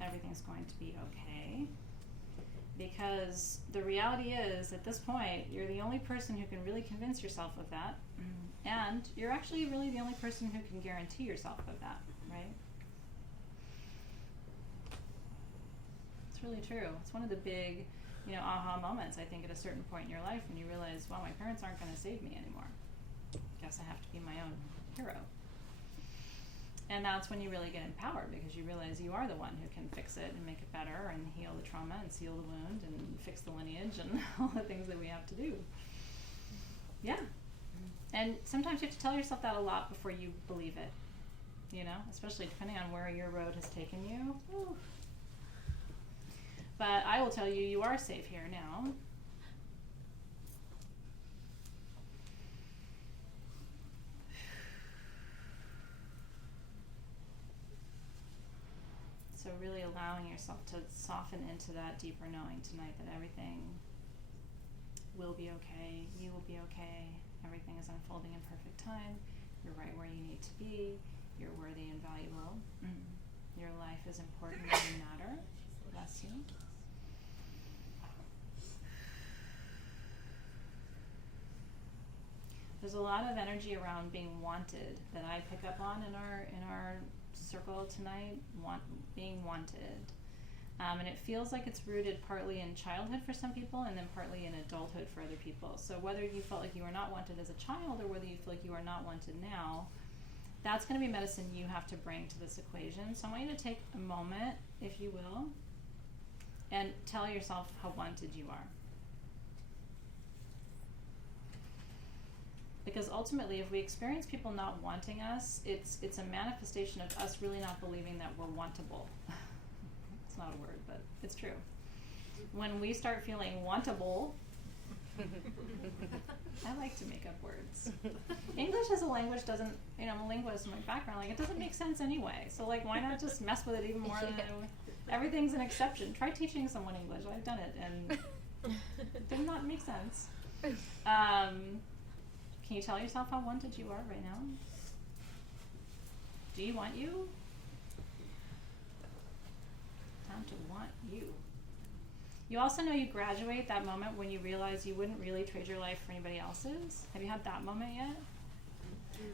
Everything's going to be okay. Because the reality is, at this point, you're the only person who can really convince yourself of that. And you're actually really the only person who can guarantee yourself of that, right? It's really true. It's one of the big, aha moments, I think, at a certain point in your life when you realize, wow, my parents aren't going to save me anymore. Guess I have to be my own hero. And that's when you really get empowered, because you realize you are the one who can fix it and make it better and heal the trauma and seal the wound and fix the lineage and all the things that we have to do. Yeah. And sometimes you have to tell yourself that a lot before you believe it, especially depending on where your road has taken you. Ooh. But I will tell you, you are safe here now. So really allowing yourself to soften into that deeper knowing tonight that everything will be okay, you will be okay, everything is unfolding in perfect time, you're right where you need to be, you're worthy and valuable, your life is important and you matter. Bless you. There's a lot of energy around being wanted that I pick up on in our circle tonight, being wanted. And it feels like it's rooted partly in childhood for some people and then partly in adulthood for other people. So whether you felt like you were not wanted as a child or whether you feel like you are not wanted now, that's going to be medicine you have to bring to this equation. So I want you to take a moment, if you will, and tell yourself how wanted you are. Because ultimately, if we experience people not wanting us, it's a manifestation of us really not believing that we're wantable. It's not a word, but it's true. When we start feeling wantable, I like to make up words. English as a language doesn't, I'm a linguist in my background, it doesn't make sense anyway. So why not just mess with it even more than everything's an exception. Try teaching someone English. I've done it, and it did not make sense. Can you tell yourself how wanted you are right now? Do you want you? Time to want you. You also know you graduate that moment when you realize you wouldn't really trade your life for anybody else's. Have you had that moment yet?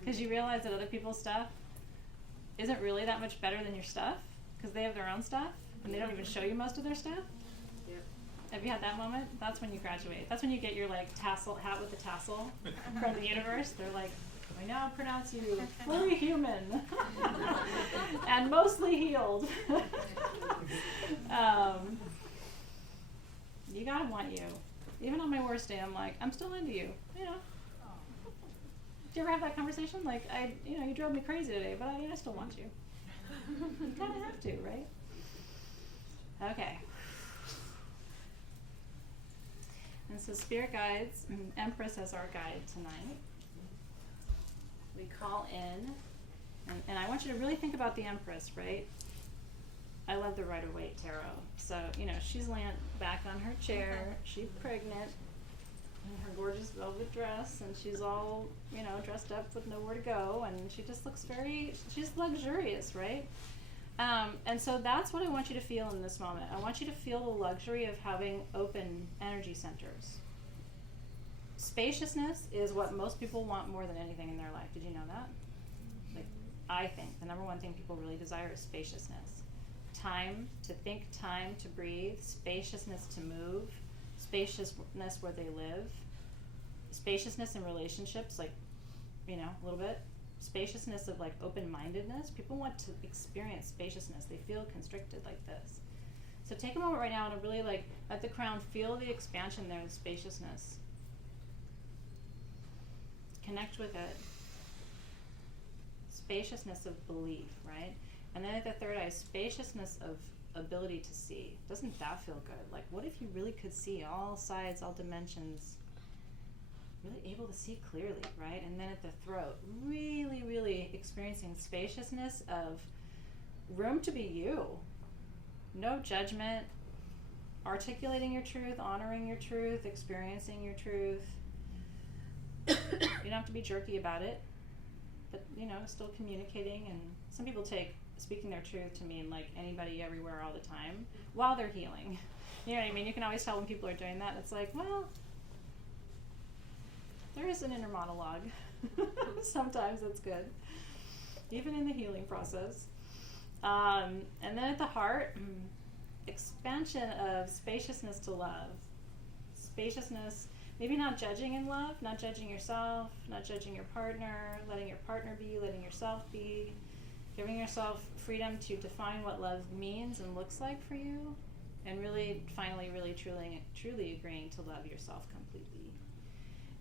Because you realize that other people's stuff isn't really that much better than your stuff because they have their own stuff and they don't even show you most of their stuff. Have you had that moment? That's when you graduate. That's when you get your tassel hat with the tassel from the universe. They're like, I now pronounce you fully human and mostly healed. You gotta want you. Even on my worst day, I'm like, I'm still into you. Do you ever have that conversation? You drove me crazy today, but I still want you. You kind of have to, right? Okay. And so spirit guides, Empress as our guide tonight. We call in, and I want you to really think about the Empress, right? I love the Rider-Waite Tarot. So, she's laying back on her chair, she's pregnant, in her gorgeous velvet dress, and she's all, dressed up with nowhere to go, and she just looks she's luxurious, right? And so that's what I want you to feel in this moment. I want you to feel the luxury of having open energy centers. Spaciousness is what most people want more than anything in their life. Did you know that? I think the number one thing people really desire is spaciousness. Time to think, time to breathe, spaciousness to move, spaciousness where they live, spaciousness in relationships, a little bit. Spaciousness of open-mindedness. People want to experience spaciousness. They feel constricted like this. So take a moment right now to really at the crown, feel the expansion there, the spaciousness. Connect with it. spaciousness of belief, right? And then at the third eye, spaciousness of ability to see. Doesn't that feel good? Like, what if you really could see all sides, all dimensions, really able to see clearly, right? And then at the throat, really, really experiencing spaciousness of room to be you. No judgment, articulating your truth, honoring your truth, experiencing your truth. You don't have to be jerky about it, but, you know, still communicating. And some people take speaking their truth to mean like anybody, everywhere, all the time, while they're healing. You know what I mean? You can always tell when people are doing that. It's like, well, there is an inner monologue. Sometimes it's good, even in the healing process. And then at the heart, expansion of spaciousness to love. Spaciousness, maybe not judging in love, not judging yourself, not judging your partner, letting your partner be, letting yourself be, giving yourself freedom to define what love means and looks like for you, and really, finally, really, truly agreeing to love yourself completely.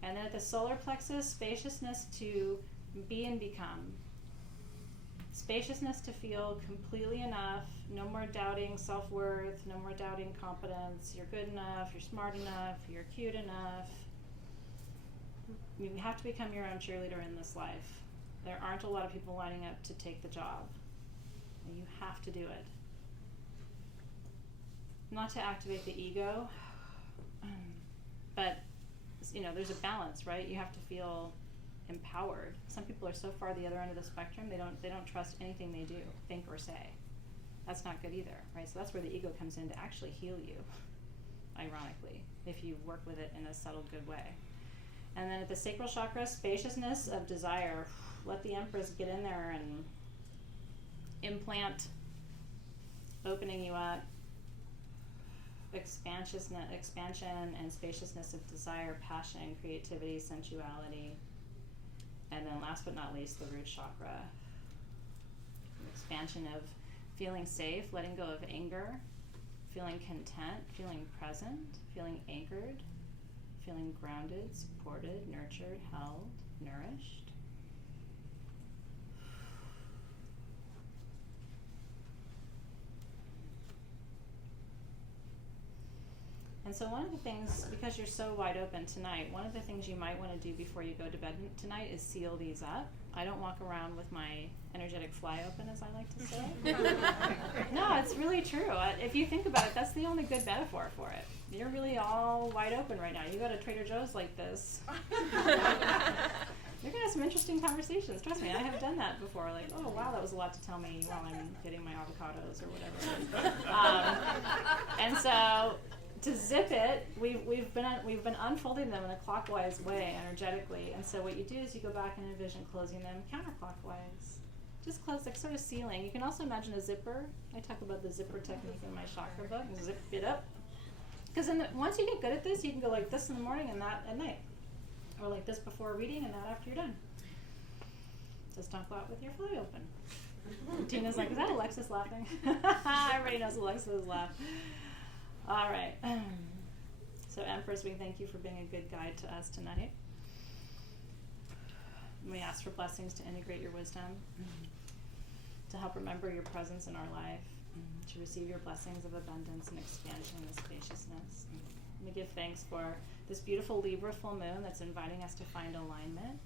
And then at the solar plexus, spaciousness to be and become. Spaciousness to feel completely enough, no more doubting self-worth, no more doubting competence. You're good enough, you're smart enough, you're cute enough. You have to become your own cheerleader in this life. There aren't a lot of people lining up to take the job. You have to do it. Not to activate the ego, but, you know, there's a balance, right? You have to feel empowered. Some people are so far the other end of the spectrum, they don't trust anything they do, think, or say. That's not good either, right? So that's where the ego comes in to actually heal you, ironically, if you work with it in a subtle, good way. And then at the sacral chakra, spaciousness of desire. Let the Empress get in there and implant, opening you up. Expansion and spaciousness of desire, passion, creativity, sensuality. And then last but not least, the root chakra. Expansion of feeling safe, letting go of anger, feeling content, feeling present, feeling anchored, feeling grounded, supported, nurtured, held, nourished. And so one of the things, because you're so wide open tonight, one of the things you might want to do before you go to bed tonight is seal these up. I don't walk around with my energetic fly open, as I like to say. No, it's really true. If you think about it, that's the only good metaphor for it. You're really all wide open right now. You go to Trader Joe's like this. You're going to have some interesting conversations. Trust me, I have done that before. Like, oh, wow, that was a lot to tell me while I'm getting my avocados or whatever. And so to zip it, we've been unfolding them in a clockwise way energetically. And so what you do is you go back and envision closing them counterclockwise. Just close, like sort of sealing. You can also imagine a zipper. I talk about the zipper technique in my chakra book. Zip it up. Because once you get good at this, you can go like this in the morning and that at night. Or like this before reading and that after you're done. Just don't go out with your fly open. Tina's like, is that Alexis laughing? Everybody knows Alexis laugh. All right. So Empress, we thank you for being a good guide to us tonight. We ask for blessings to integrate your wisdom, to help remember your presence in our life, to receive your blessings of abundance and expansion and spaciousness. We give thanks for this beautiful Libra full moon that's inviting us to find alignment.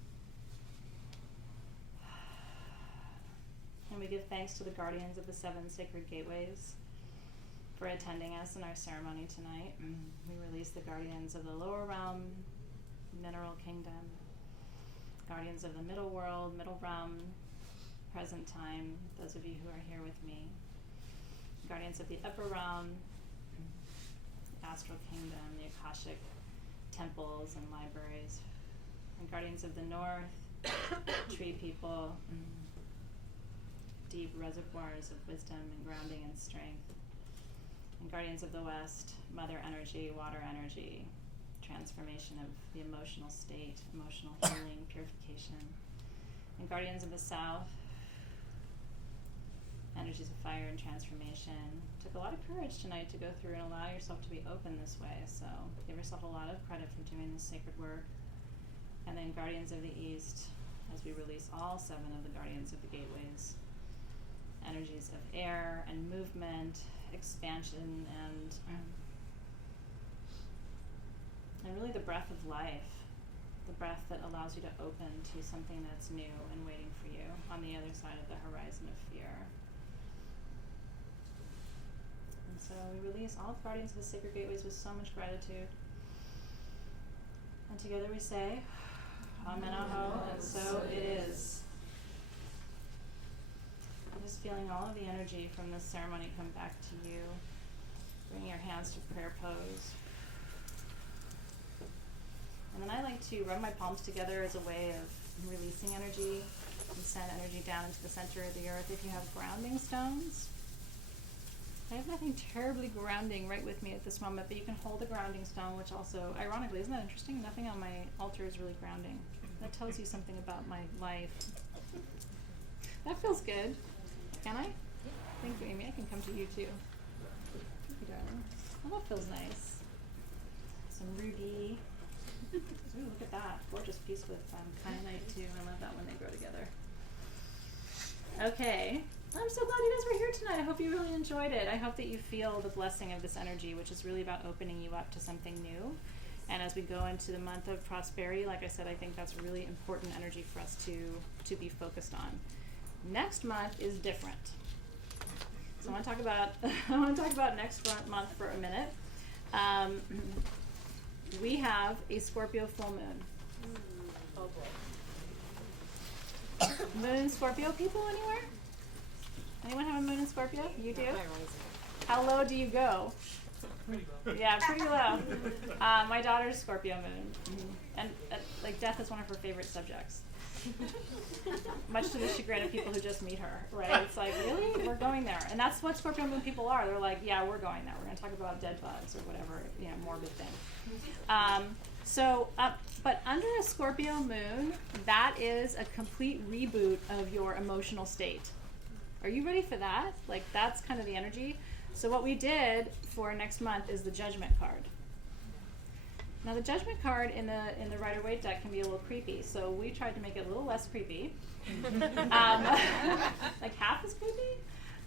And we give thanks to the guardians of the 7 sacred gateways for attending us in our ceremony tonight. We release the guardians of the lower realm, mineral kingdom, guardians of the middle world, middle realm, present time, those of you who are here with me, guardians of the upper realm, astral kingdom, the Akashic temples and libraries, and guardians of the north, tree people, deep reservoirs of wisdom and grounding and strength, and guardians of the west, mother energy, water energy, transformation of the emotional state, emotional healing, purification, and guardians of the south, energies of fire and transformation. Took a lot of courage tonight to go through and allow yourself to be open this way, so give yourself a lot of credit for doing this sacred work. And then guardians of the east, as we release all 7 of the guardians of the gateways. Energies of air and movement, expansion, and really the breath of life, the breath that allows you to open to something that's new and waiting for you on the other side of the horizon of fear. And so we release all guardians of the sacred gateways with so much gratitude. And together we say, Amen Aho, and so it is. I'm just feeling all of the energy from this ceremony come back to you. Bring your hands to prayer pose. And then I like to rub my palms together as a way of releasing energy and send energy down into the center of the earth. If you have grounding stones, I have nothing terribly grounding right with me at this moment, but you can hold a grounding stone, which also, ironically, isn't that interesting? Nothing on my altar is really grounding. That tells you something about my life. That feels good. Can I? Thank you, Amy. I can come to you too. Thank you, darling. Oh, that feels nice. Some ruby. Ooh, look at that. Gorgeous piece with kyanite too. I love that when they grow together. Okay. I'm so glad you guys were here tonight. I hope you really enjoyed it. I hope that you feel the blessing of this energy, which is really about opening you up to something new. And as we go into the month of prosperity, like I said, I think that's really important energy for us to be focused on. Next month is different. So I want to talk about next month for a minute. We have a Scorpio full moon. Oh boy. Moon in Scorpio, people anywhere? Anyone have a moon in Scorpio? You do? How low do you go? Pretty low. Yeah, pretty low. My daughter's Scorpio moon. And like death is one of her favorite subjects. Much to the chagrin of people who just meet her, right? It's like, really? We're going there. And that's what Scorpio moon people are. They're like, yeah, we're going there. We're going to talk about dead bugs or whatever, morbid thing. But under a Scorpio moon, that is a complete reboot of your emotional state. Are you ready for that? Like, that's kind of the energy. So what we did for next month is the Judgment card. Now the Judgment card in the Rider-Waite deck can be a little creepy, so we tried to make it a little less creepy. Like half as creepy.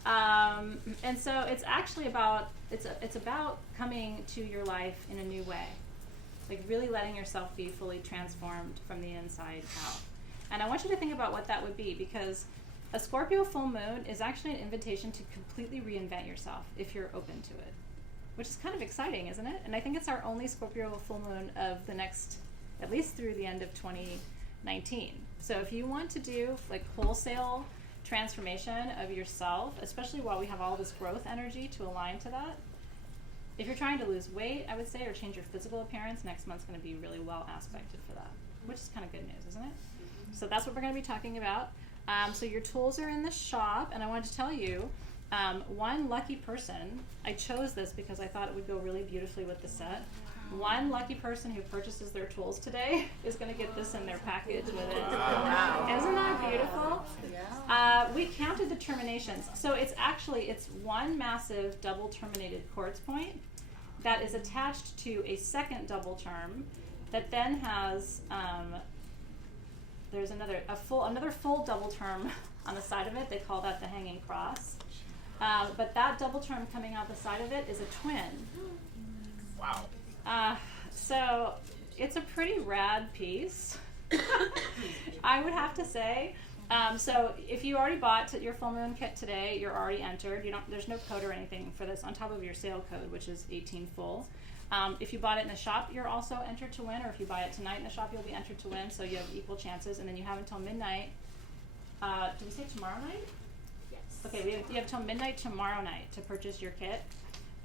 And so it's actually about it's about coming to your life in a new way. Like really letting yourself be fully transformed from the inside out. And I want you to think about what that would be, because a Scorpio full moon is actually an invitation to completely reinvent yourself if you're open to it, which is kind of exciting, isn't it? And I think it's our only Scorpio full moon of the next, at least through the end of 2019. So if you want to do like wholesale transformation of yourself, especially while we have all this growth energy to align to that, if you're trying to lose weight, I would say, or change your physical appearance, next month's going to be really well aspected for that, which is kind of good news, isn't it? So that's what we're going to be talking about. So your tools are in the shop, and I wanted to tell you, one lucky person, I chose this because I thought it would go really beautifully with the set. One lucky person who purchases their tools today is going to get this in their package with it. Wow. Isn't that beautiful? Yeah. We counted the terminations. So it's one massive double terminated quartz point that is attached to a second double term that then has there's another full double term on the side of it. They call that the hanging cross. But that double term coming out the side of it is a twin. Wow. So it's a pretty rad piece, I would have to say. So if you already bought your full moon kit today, you're already entered. There's no code or anything for this on top of your sale code, which is 18 full. If you bought it in the shop, you're also entered to win, or if you buy it tonight in the shop, you'll be entered to win. So you have equal chances, and then you have until midnight. Did we say tomorrow night? Yes. Okay, you have till midnight tomorrow night to purchase your kit.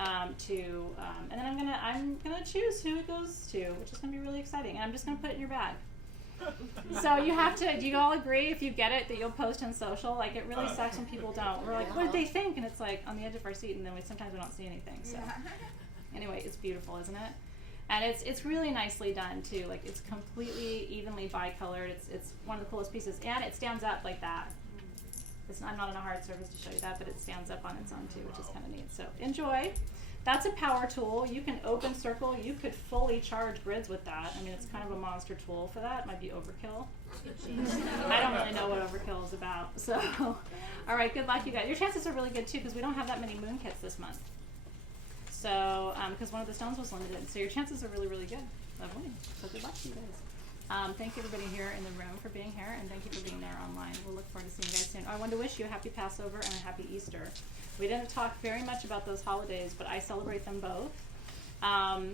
And then I'm gonna choose who it goes to, which is gonna be really exciting. And I'm just gonna put it in your bag. So you have to. Do you all agree if you get it that you'll post on social? Like, it really sucks when people don't. We're like, what did they think? And it's like on the edge of our seat, and then sometimes we don't see anything. So anyway, it's beautiful, isn't it? And it's really nicely done too. Like, it's completely evenly bicolored. It's one of the coolest pieces, and it stands up like that. I'm not on a hard surface to show you that, but it stands up on its own too, which is kind of neat. So enjoy. That's a power tool. You can open circle. You could fully charge grids with that. I mean, it's kind of a monster tool for that. It might be overkill. I don't really know what overkill is about. So, all right, good luck, you guys. Your chances are really good, too, because we don't have that many moon kits this month. So, because one of the stones was limited. So your chances are really, really good of winning. So good luck to you guys. Thank you, everybody here in the room, for being here, and thank you for being there online. We'll look forward to seeing you guys soon. I wanted to wish you a happy Passover and a happy Easter. We didn't talk very much about those holidays, but I celebrate them both.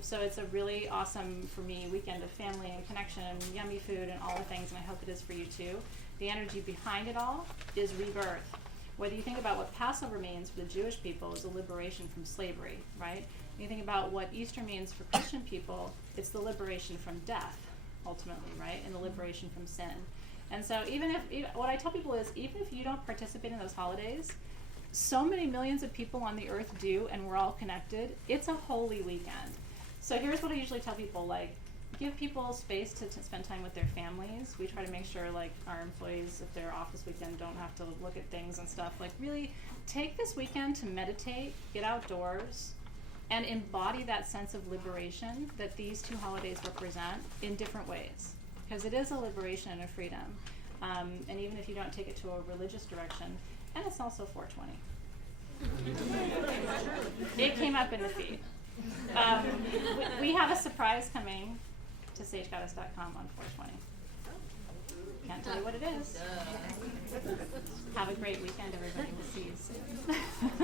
So it's a really awesome, for me, weekend of family and connection and yummy food and all the things, and I hope it is for you too. The energy behind it all is rebirth. Whether you think about what Passover means for the Jewish people is a liberation from slavery, right? When you think about what Easter means for Christian people, it's the liberation from death, ultimately, right? And the liberation from sin. And so what I tell people is, even if you don't participate in those holidays, so many millions of people on the earth do, and we're all connected. It's a holy weekend. So here's what I usually tell people, like, give people space to spend time with their families. We try to make sure, like, our employees, if they're off this weekend, don't have to look at things and stuff. Like, really take this weekend to meditate, get outdoors, and embody that sense of liberation that these two holidays represent in different ways. Because it is a liberation and a freedom. And even if you don't take it to a religious direction, and it's also 420. It came up in the feed. We have a surprise coming to sagegoddess.com on 420. Can't tell you what it is. Have a great weekend, everybody. We'll see you soon.